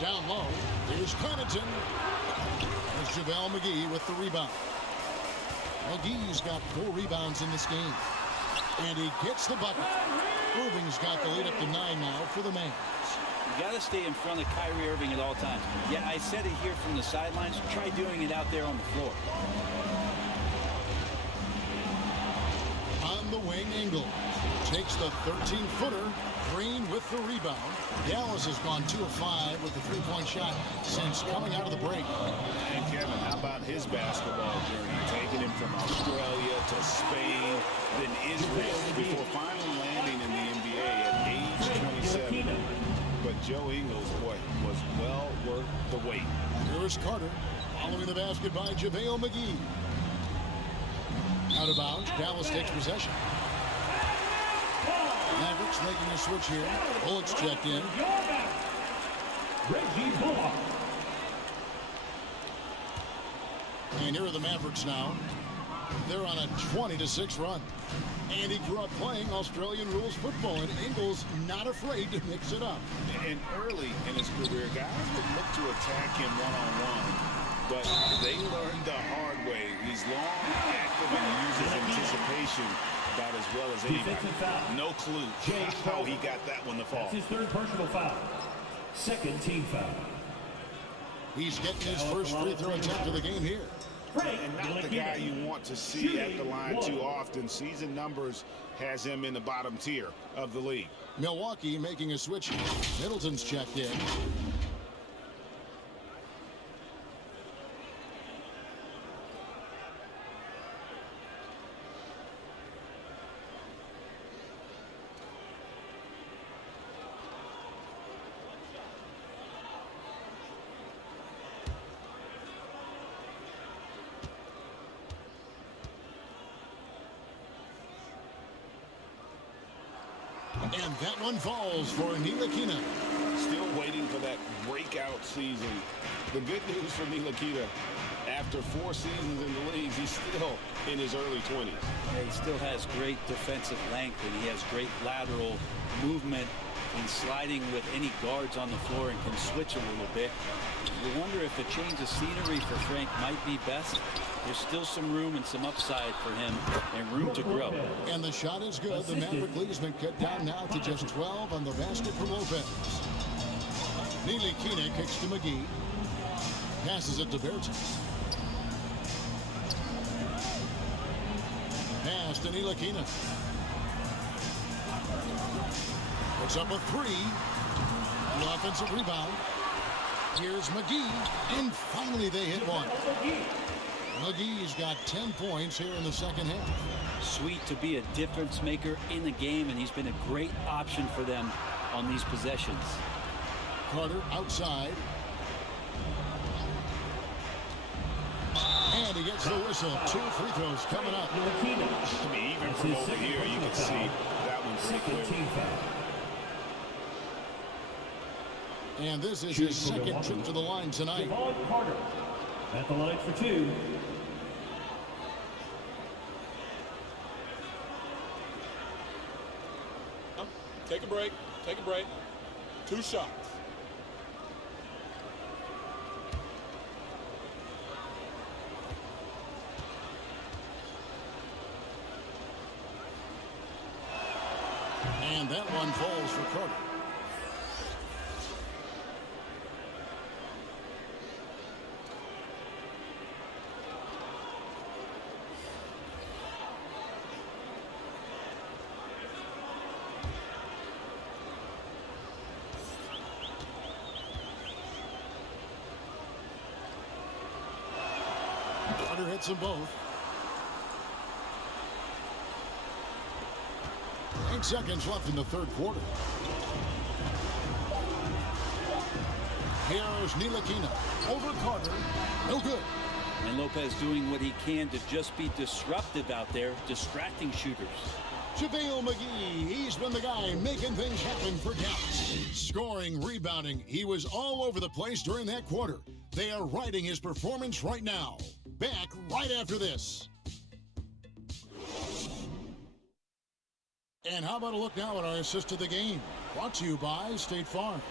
Down low. Here's Connaughton. There's JaVale McGee with the rebound. McGee's got 4 rebounds in this game. And he gets the bucket. Irving's got the lead up to 9 now for the Mavs. You got to stay in front of Kyrie Irving at all times. Yeah, I said it here from the sidelines. Try doing it out there on the floor. On the wing, Ingles takes the 13-footer. Green with the rebound. Dallas has gone 2 of 5 with the three-point shot since coming out of the break. And Kevin, how about his basketball journey? Taking him from Australia to Spain, then Israel, before finally landing in the NBA at age 27. But Joe Ingles, boy, was well worth the wait. Here's Carter following the basket by JaVale McGee. Out of bounds, Dallas takes possession. Mavericks making a switch here. Bullock's checked in. Reggie Bullock. And here are the Mavericks now. They're on a 20-6 run. And he grew up playing Australian rules football, and Ingles not afraid to mix it up. And early in his career, guys would look to attack him one-on-one, but they learned the hard way. He's long, active, and uses anticipation about as well as anybody. No clue how he got that one to fall. That's his 3rd personal foul. 2nd team foul. He's getting his first free throw attempt of the game here. And not the guy you want to see at the line too often. Season numbers has him in the bottom tier of the league. Milwaukee making a switch. Middleton's checked in. And that one falls for Ntilikina. Still waiting for that breakout season. The good news for Ntilikina, after 4 seasons in the league, he's still in his early 20s. Yeah, he still has great defensive length, and he has great lateral movement and sliding with any guards on the floor and can switch a little bit. You wonder if a change of scenery for Frank might be best. There's still some room and some upside for him and room to grow. And the shot is good. The Maverick lead has been cut down now to just 12 on the basket for Lopez. Ntilikina kicks to McGee. Passes it to Bertans. Pass to Ntilikina. Puts up a 3. The offensive rebound. Here's McGee. And finally they hit one. McGee's got 10 points here in the second half. Sweet to be a difference maker in the game, and he's been a great option for them on these possessions. Carter outside. And he gets the whistle. 2 free throws coming up. I mean, even from over here, you can see that one pretty clearly. And this is his second trip to the line tonight. Carter at the line for 2. Take a break. Take a break. 2 shots. And that one falls for Carter. Carter hits them both. 8 seconds left in the third quarter. Here's Ntilikina over Carter. No good. And Lopez doing what he can to just be disruptive out there, distracting shooters. JaVale McGee, he's been the guy making things happen for Dallas. Scoring, rebounding, he was all over the place during that quarter. They are riding his performance right now. Back right after this. And how about a look now at our assist of the game? Brought to you by State Farm.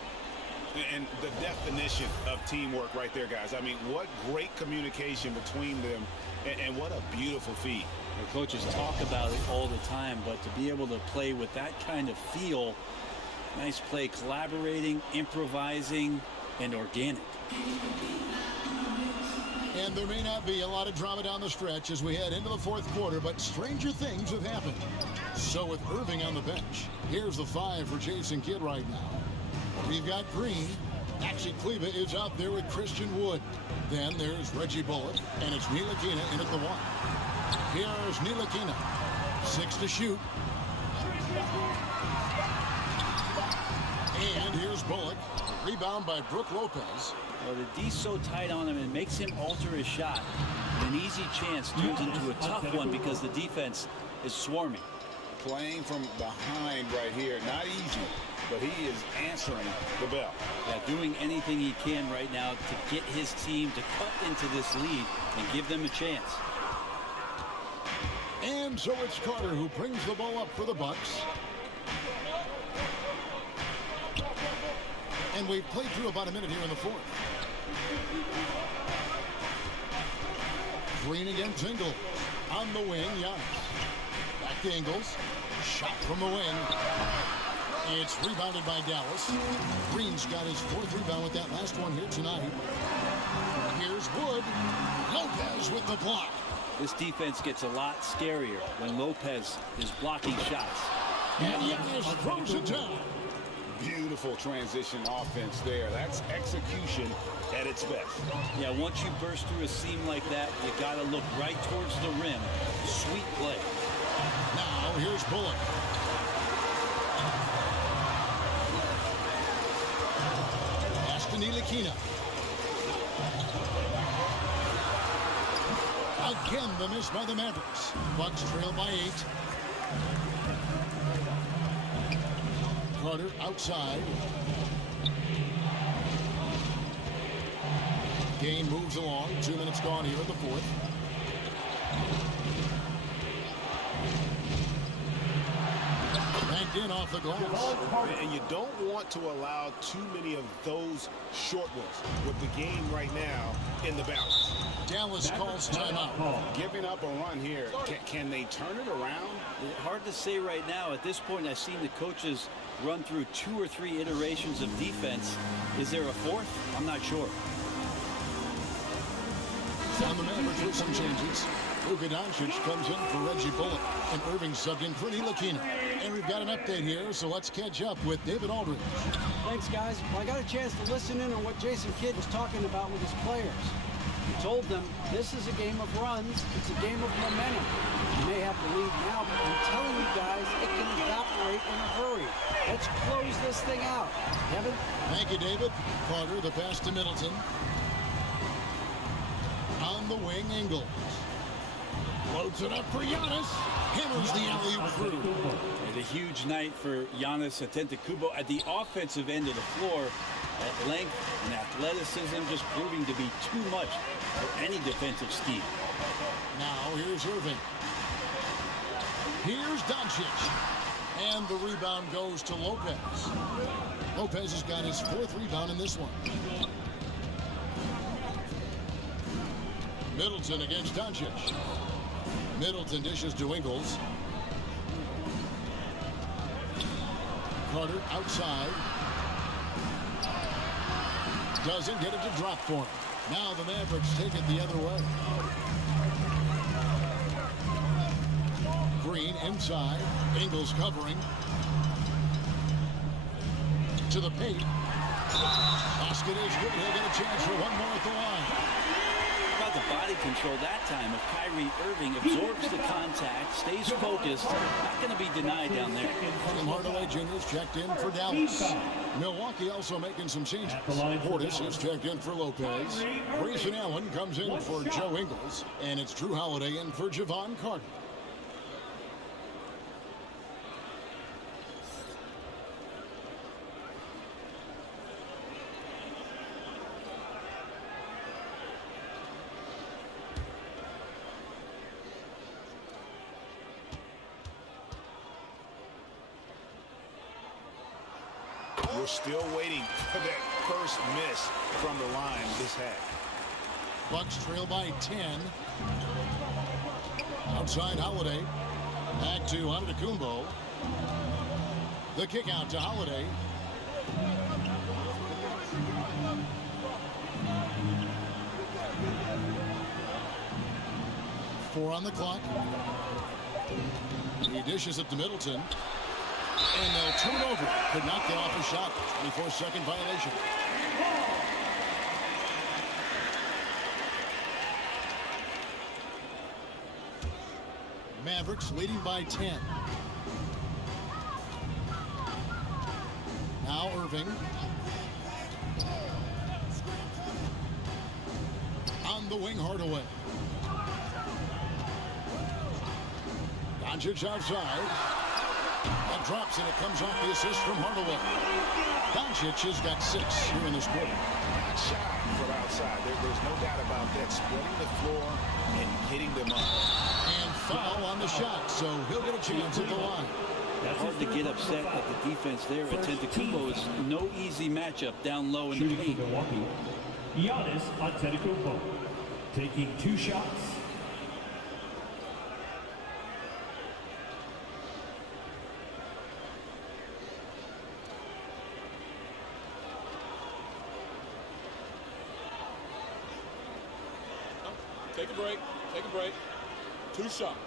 And the definition of teamwork right there, guys. I mean, what great communication between them, and what a beautiful feat. The coaches talk about it all the time, but to be able to play with that kind of feel, nice play, collaborating, improvising, and organic. And there may not be a lot of drama down the stretch as we head into the fourth quarter, but stranger things have happened. So with Irving on the bench, here's the 5 for Jason Kidd right now. We've got Green. Actually, Kleba is out there with Christian Wood. Then there's Reggie Bullock, and it's Ntilikina in at the 1. Here's Ntilikina. 6 to shoot. And here's Bullock. Rebound by Brook Lopez. Well, the D's so tight on him, it makes him alter his shot. An easy chance turns into a tough one because the defense is swarming. Playing from behind right here, not easy, but he is answering the bell. Yeah, doing anything he can right now to get his team to cut into this lead and give them a chance. And so it's Carter who brings the ball up for the Bucks. And we've played through about a minute here in the fourth. Green against Engel. On the wing, Giannis. Back to Ingles. Shot from the wing. It's rebounded by Dallas. Green's got his 4th rebound with that last one here tonight. Here's Wood. Lopez with the block. This defense gets a lot scarier when Lopez is blocking shots. And Giannis throws it down. Beautiful transition offense there. That's execution at its best. Yeah, once you burst through a seam like that, you got to look right towards the rim. Sweet play. Now here's Bullock. Pass to Ntilikina. Again, the miss by the Mavericks. Bucks trail by 8. Carter outside. Game moves along. 2 minutes gone here in the fourth. Banked in off the glass. And you don't want to allow too many of those short ones with the game right now in the balance. Dallas calls timeout. Giving up a run here. Can they turn it around? Hard to say right now. At this point, I've seen the coaches run through 2 or 3 iterations of defense. Is there a 4th? I'm not sure. On the Mavericks with some changes. Luka Doncic comes in for Reggie Bullock, and Irving subbed in for Ntilikina. And we've got an update here, so let's catch up with David Aldridge. Thanks, guys. Well, I got a chance to listen in on what Jason Kidd was talking about with his players. He told them this is a game of runs. It's a game of momentum. You may have to lead now, but I'm telling you guys, it can evaporate in a hurry. Let's close this thing out. Kevin? Thank you, David. Carter, the pass to Middleton. On On the wing, Ingles. Floats it up for Giannis. Hammers the alley-oop through. It's a huge night for Giannis Antetokounmpo at the offensive end of the floor. At length and athleticism just proving to be too much for any defensive scheme. Now here's Irving. Here's Doncic. And the rebound goes to Lopez. Lopez has got his 4th rebound in this one. Middleton against Doncic. Middleton dishes to Ingles. Carter outside. Doesn't get it to drop for him. Now the Mavericks take it the other way. Green inside. Ingles covering. To the paint. Basket is good. He'll get a chance for one more at the line. About the body control that time of Kyrie Irving absorbs the contact, stays focused, not going to be denied down there. Tim Hardaway Jr. is checked in for Dallas. Milwaukee also making some changes. Portis is checked in for Lopez. Grayson Allen comes in for Joe Ingles. And it's Drew Holiday in for Javon Carter. We're still waiting for that first miss from the line this half. Bucks trail by 10. Outside Holiday. Back to Antetokounmpo. The kick out to Holiday. Four on the clock. He dishes it to Middleton. And they'll turn over. Could not get off a shot. 24-second violation. Mavericks leading by 10. Now Irving. On the wing, Hardaway. Doncic outside. That drops, and it comes off the assist from Hardaway. Doncic has got 6 here in this quarter. Not shy from outside. There's no doubt about that. Spreading the floor and hitting them up. And foul on the shot, so he'll get a chance at the line. Hard to get upset at the defense there. Antetokounmpo is no easy matchup down low in the paint. Giannis Antetokounmpo taking 2 shots. Take a break. Take a break. 2 shots.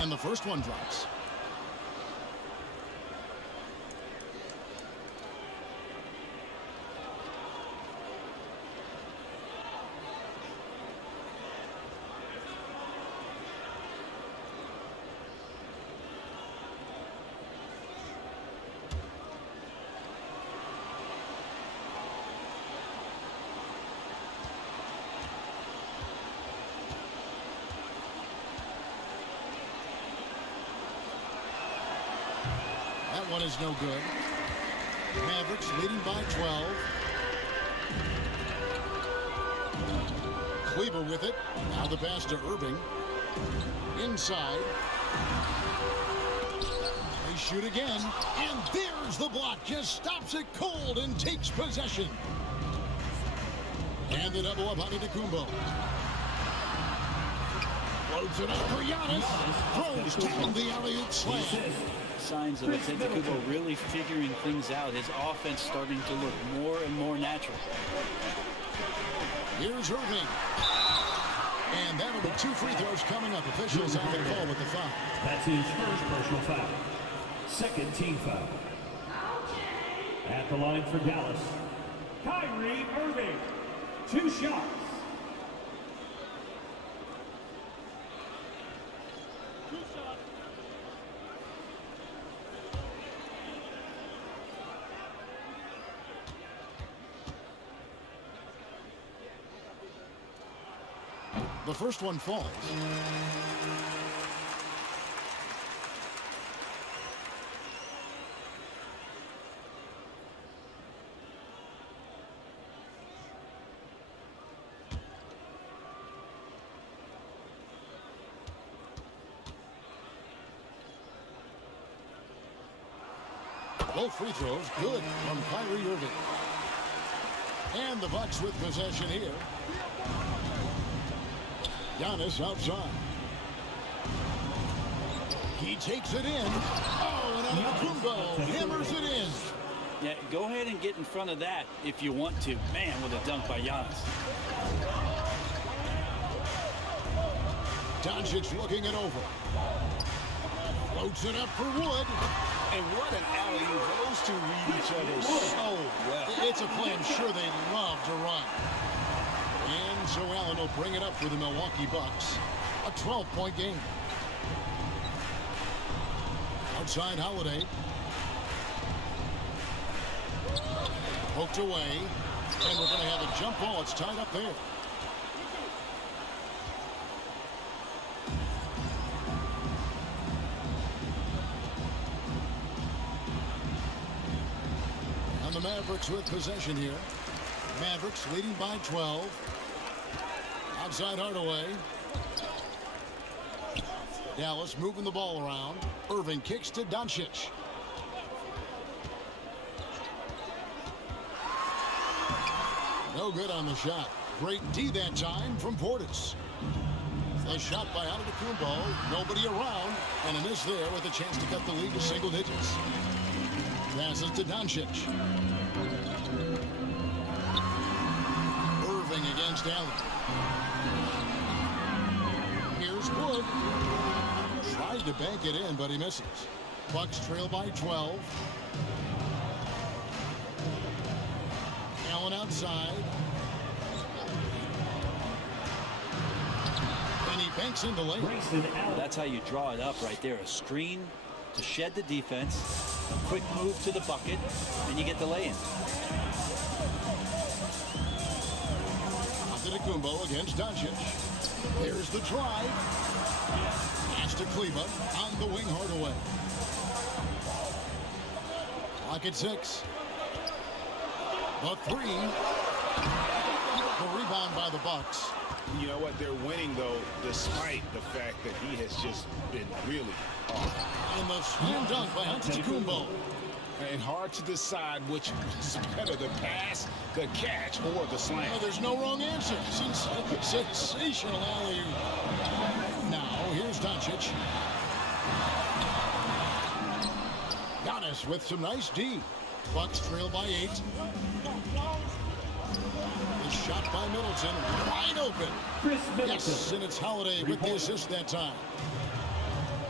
And the first one drops. That one is no good. Mavericks leading by 12. Kleber with it. Now the pass to Irving. Inside. They shoot again. And there's the block. Just stops it cold and takes possession. And the double up on Antetokounmpo. Floats it up for Giannis. Throws down the alley-oop slam. Signs of Antetokounmpo really figuring things out. His offense starting to look more and more natural. Here's Irving. And that'll be 2 free throws coming up. Officials on the call with the foul. That's his first personal foul. Second team foul. At the line for Dallas, Kyrie Irving. 2 shots. The first one falls. Both free throws good from Kyrie Irving. And the Bucks with possession here. Giannis outside. He takes it in. Oh, and Antetokounmpo hammers it in. Yeah, go ahead and get in front of that if you want to. Man, with a dunk by Giannis. Doncic looking it over. Floats it up for Wood. And what an alley-oop. Those two read each other so well. It's a play I'm sure they love to run. And so Allen will bring it up for the Milwaukee Bucks. A 12-point game. Outside Holiday. Poked away. And we're going to have a jump ball. It's tied up there. And the Mavericks with possession here. Mavericks leading by 12. Outside Hardaway. Dallas moving the ball around. Irving kicks to Doncic. No good on the shot. Great D that time from Portis. The shot by Antetokounmpo. Nobody around. And a miss there with a chance to cut the lead to single digits. Passes to Doncic. Irving against Allen. Here's Wood. Tried to bank it in, but he misses. Bucks trail by 12. Allen outside. And he banks in the lane. That's how you draw it up right there. A screen to shed the defense. A quick move to the bucket, and you get the lay-in. Antetokounmpo against Doncic. There's the drive. Pass to Kleba on the wing Hardaway. Clock at 6. The three. The rebound by the Bucks. You know what? They're winning, though, despite the fact that he has just been really hard. And the slam dunk by Antetokounmpo. And hard to decide which is better, the pass, the catch, or the slam. Oh, there's no wrong answer. Sensational alley-oop. Now, here's Doncic. Giannis with some nice D. Bucks trail by 8. The shot by Middleton. Wide open. Yes, and it's Holiday with the assist that time.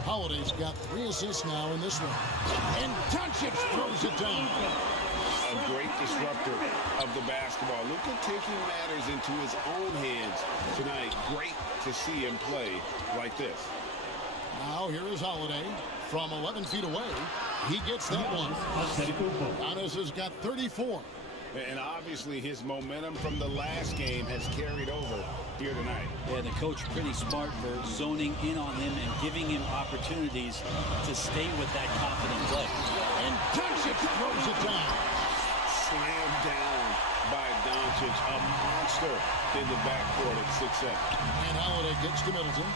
Holiday's got 3 assists now in this one. And Doncic throws it down. A great disruptor of the basketball. Luka taking matters into his own hands tonight. Great to see him play like this. Now here is Holiday from 11 feet away. He gets that one. Giannis has got 34. And obviously his momentum from the last game has carried over here tonight. Yeah, the coach pretty smart for zoning in on him and giving him opportunities to stay with that confident play. And Doncic throws it down. Slammed down by Doncic, a monster in the backcourt at 6'8". And Holiday gets to Middleton.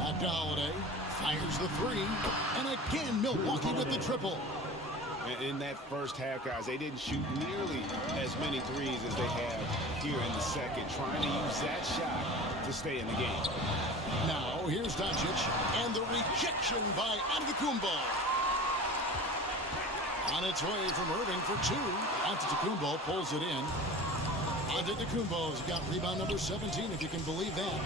Back to Holiday. Fires the 3. And again, Milwaukee with the triple. In that first half, guys, they didn't shoot nearly as many threes as they have here in the second, trying to use that shot to stay in the game. Now, here's Doncic, and the rejection by Antetokounmpo. On its way from Irving for 2. Antetokounmpo pulls it in. Antetokounmpo's got rebound number 17, if you can believe that.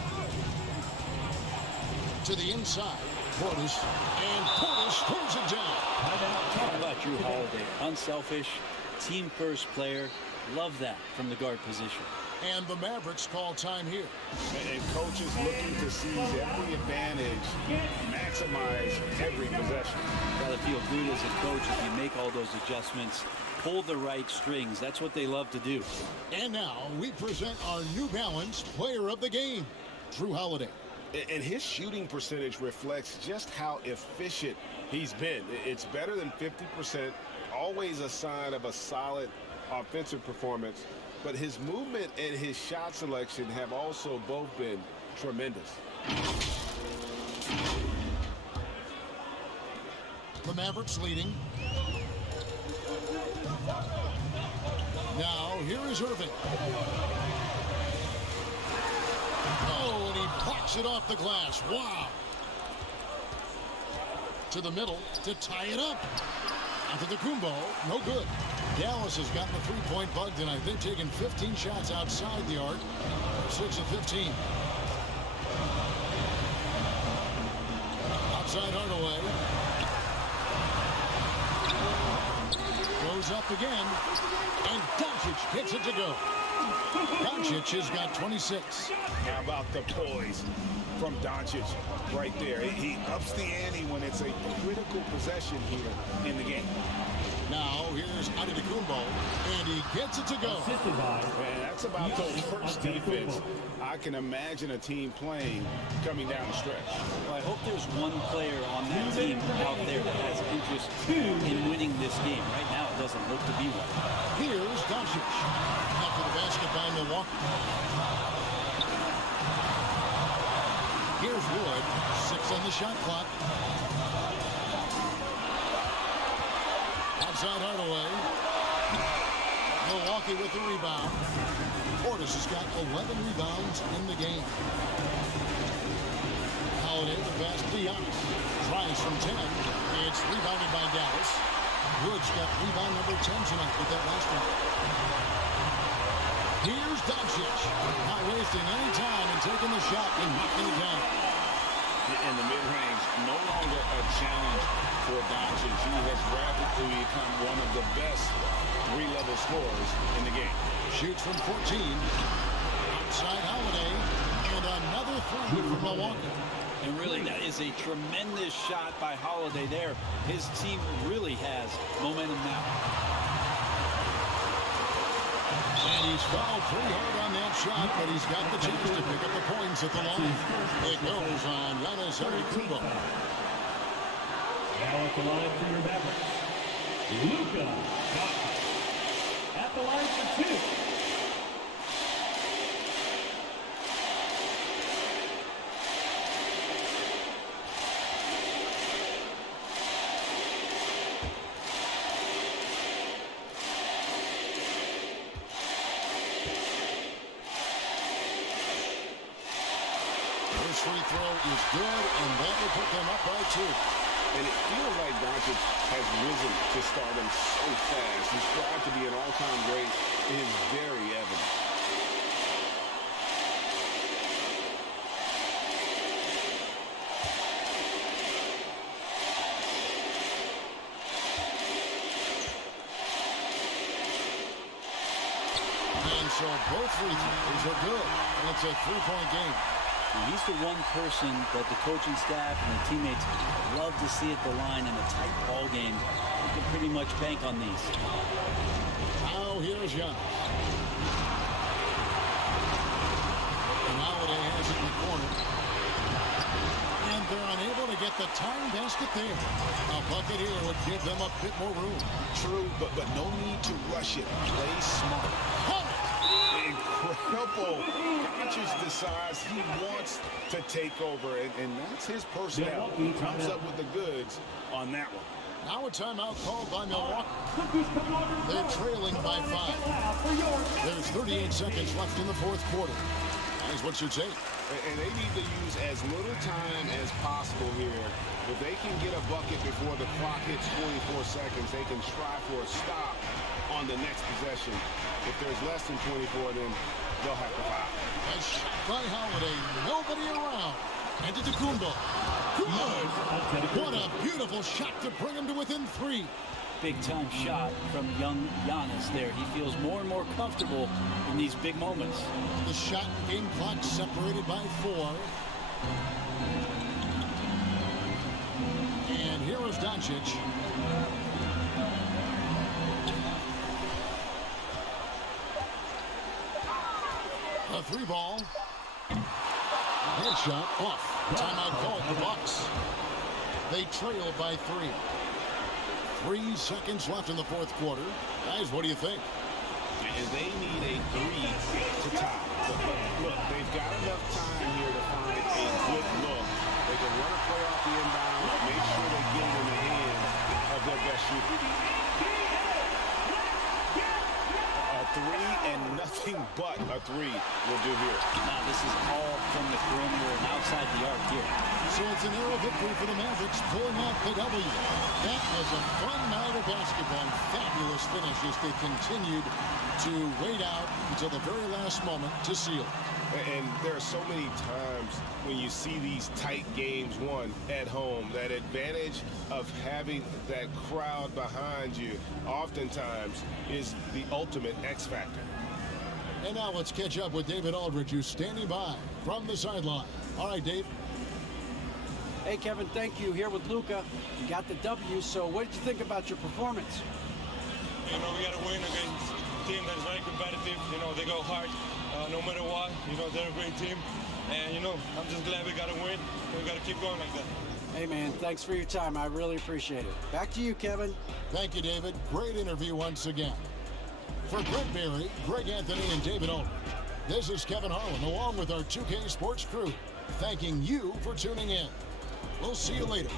To the inside. Portis, and Portis throws it down. How about Drew Holiday? Unselfish, team-first player. Love that from the guard position. And the Mavericks call time here. And coaches looking to seize every advantage, maximize every possession. Got to feel good as a coach if you make all those adjustments pull the right strings. That's what they love to do. And now we present our New Balance Player of the Game, Drew Holiday. And his shooting percentage reflects just how efficient he's been. It's better than 50%, always a sign of a solid offensive performance. But his movement and his shot selection have also both been tremendous. The Mavericks leading. Now, here is Irving. Oh, and he blocks it off the glass. Wow. To the middle to tie it up. Antetokounmpo, no good. Dallas has gotten the three-point bug tonight. They've taken 15 shots outside the arc. 6 of 15. Outside Hardaway. Goes up again. And Doncic gets it to go. Doncic has got 26. How about the poise from Doncic right there? He ups the ante when it's a critical possession here in the game. Now, here's Antetokounmpo, and he gets it to go. Man, that's about the worst defense I can imagine a team playing coming down the stretch. Well, I hope there's one player on that team out there that has interest in winning this game. Right now, it doesn't look to be one. Here's Doncic. After the basket by Milwaukee. Here's Wood. 6 on the shot clock. Outside Hardaway. Milwaukee with the rebound. Portis has got 11 rebounds in the game. Holiday the pass to Giannis. Tries from 10. It's rebounded by Dallas. Wood's got rebound number 10 tonight with that last one. Here's Doncic. Not wasting any time and taking the shot and knocking it down. In the mid-range, no longer a challenge for Doncic. He has rapidly become one of the best three-level scorers in the game. Shoots from 14. Outside Holiday. And another three from Milwaukee. And really, that is a tremendous shot by Holiday there. His team really has momentum now. And he's fouled pretty hard on that shot, but he's got the chance to pick up the points at the line. It goes on Giannis Antetokounmpo. Now at the line for your Mavericks, Luka Doncic. At the line for 2. Free throw is good, and that will put them up by 2. And it feels like Doncic has risen to stardom so fast. His drive to be an all-time great is very evident. And so both free throws are good, and it's a three-point game. And he's the one person that the coaching staff and the teammates love to see at the line in a tight ball game. You can pretty much bank on these. Now here's Giannis. And Holiday has it in the corner. And they're unable to get the tying basket there. A bucket here would give them a bit more room. True, but no need to rush it. Play smart. Incredible. Doncic decides he wants to take over, and that's his personality. He comes up with the goods on that one. Now a timeout called by Milwaukee. They're trailing by 5. There's 38 seconds left in the fourth quarter. Guys, what's your take? And they need to use as little time as possible here. If they can get a bucket before the clock hits 24 seconds, they can strive for a stop on the next possession. If there's less than 24, then they'll have to foul. A shot by Holiday. Nobody around. Antetokounmpo. Good. What a beautiful shot to bring him to within 3. Big-time shot from young Giannis there. He feels more and more comfortable in these big moments. The shot and game clock separated by 4. And here is Doncic. the three ball. Headshot off. Timeout called the Bucks. They trail by 3. 3 seconds left in the fourth quarter. Guys, what do you think? And they need a 3 to tie. But look, they've got enough time here to find a good look. They can run a play off the inbound, make sure they get it in the hands of their best shooter. A 3 and nothing but a 3 will do here. Now this is all from the perimeter and outside the arc here. So it's an arrow victory for the Mavericks, pulling off the W. That was a fun night of basketball. Fabulous finish as they continued to wait out until the very last moment to seal. And there are so many times when you see these tight games won at home, that advantage of having that crowd behind you oftentimes is the ultimate X factor. And now let's catch up with David Aldridge, who's standing by from the sideline. All right, Dave. Hey, Kevin, thank you. Here with Luka. You got the W, so what did you think about your performance? You know, we got to win against a team that is very competitive. You know, they go hard no matter what. You know, they're a great team. And, you know, I'm just glad we got to win. We got to keep going like that. Hey, man, thanks for your time. I really appreciate it. Back to you, Kevin. Thank you, David. Great interview once again. For Brent Berry, Greg Anthony, and David Aldridge, this is Kevin Harlan, along with our 2K Sports crew, thanking you for tuning in. We'll see you later.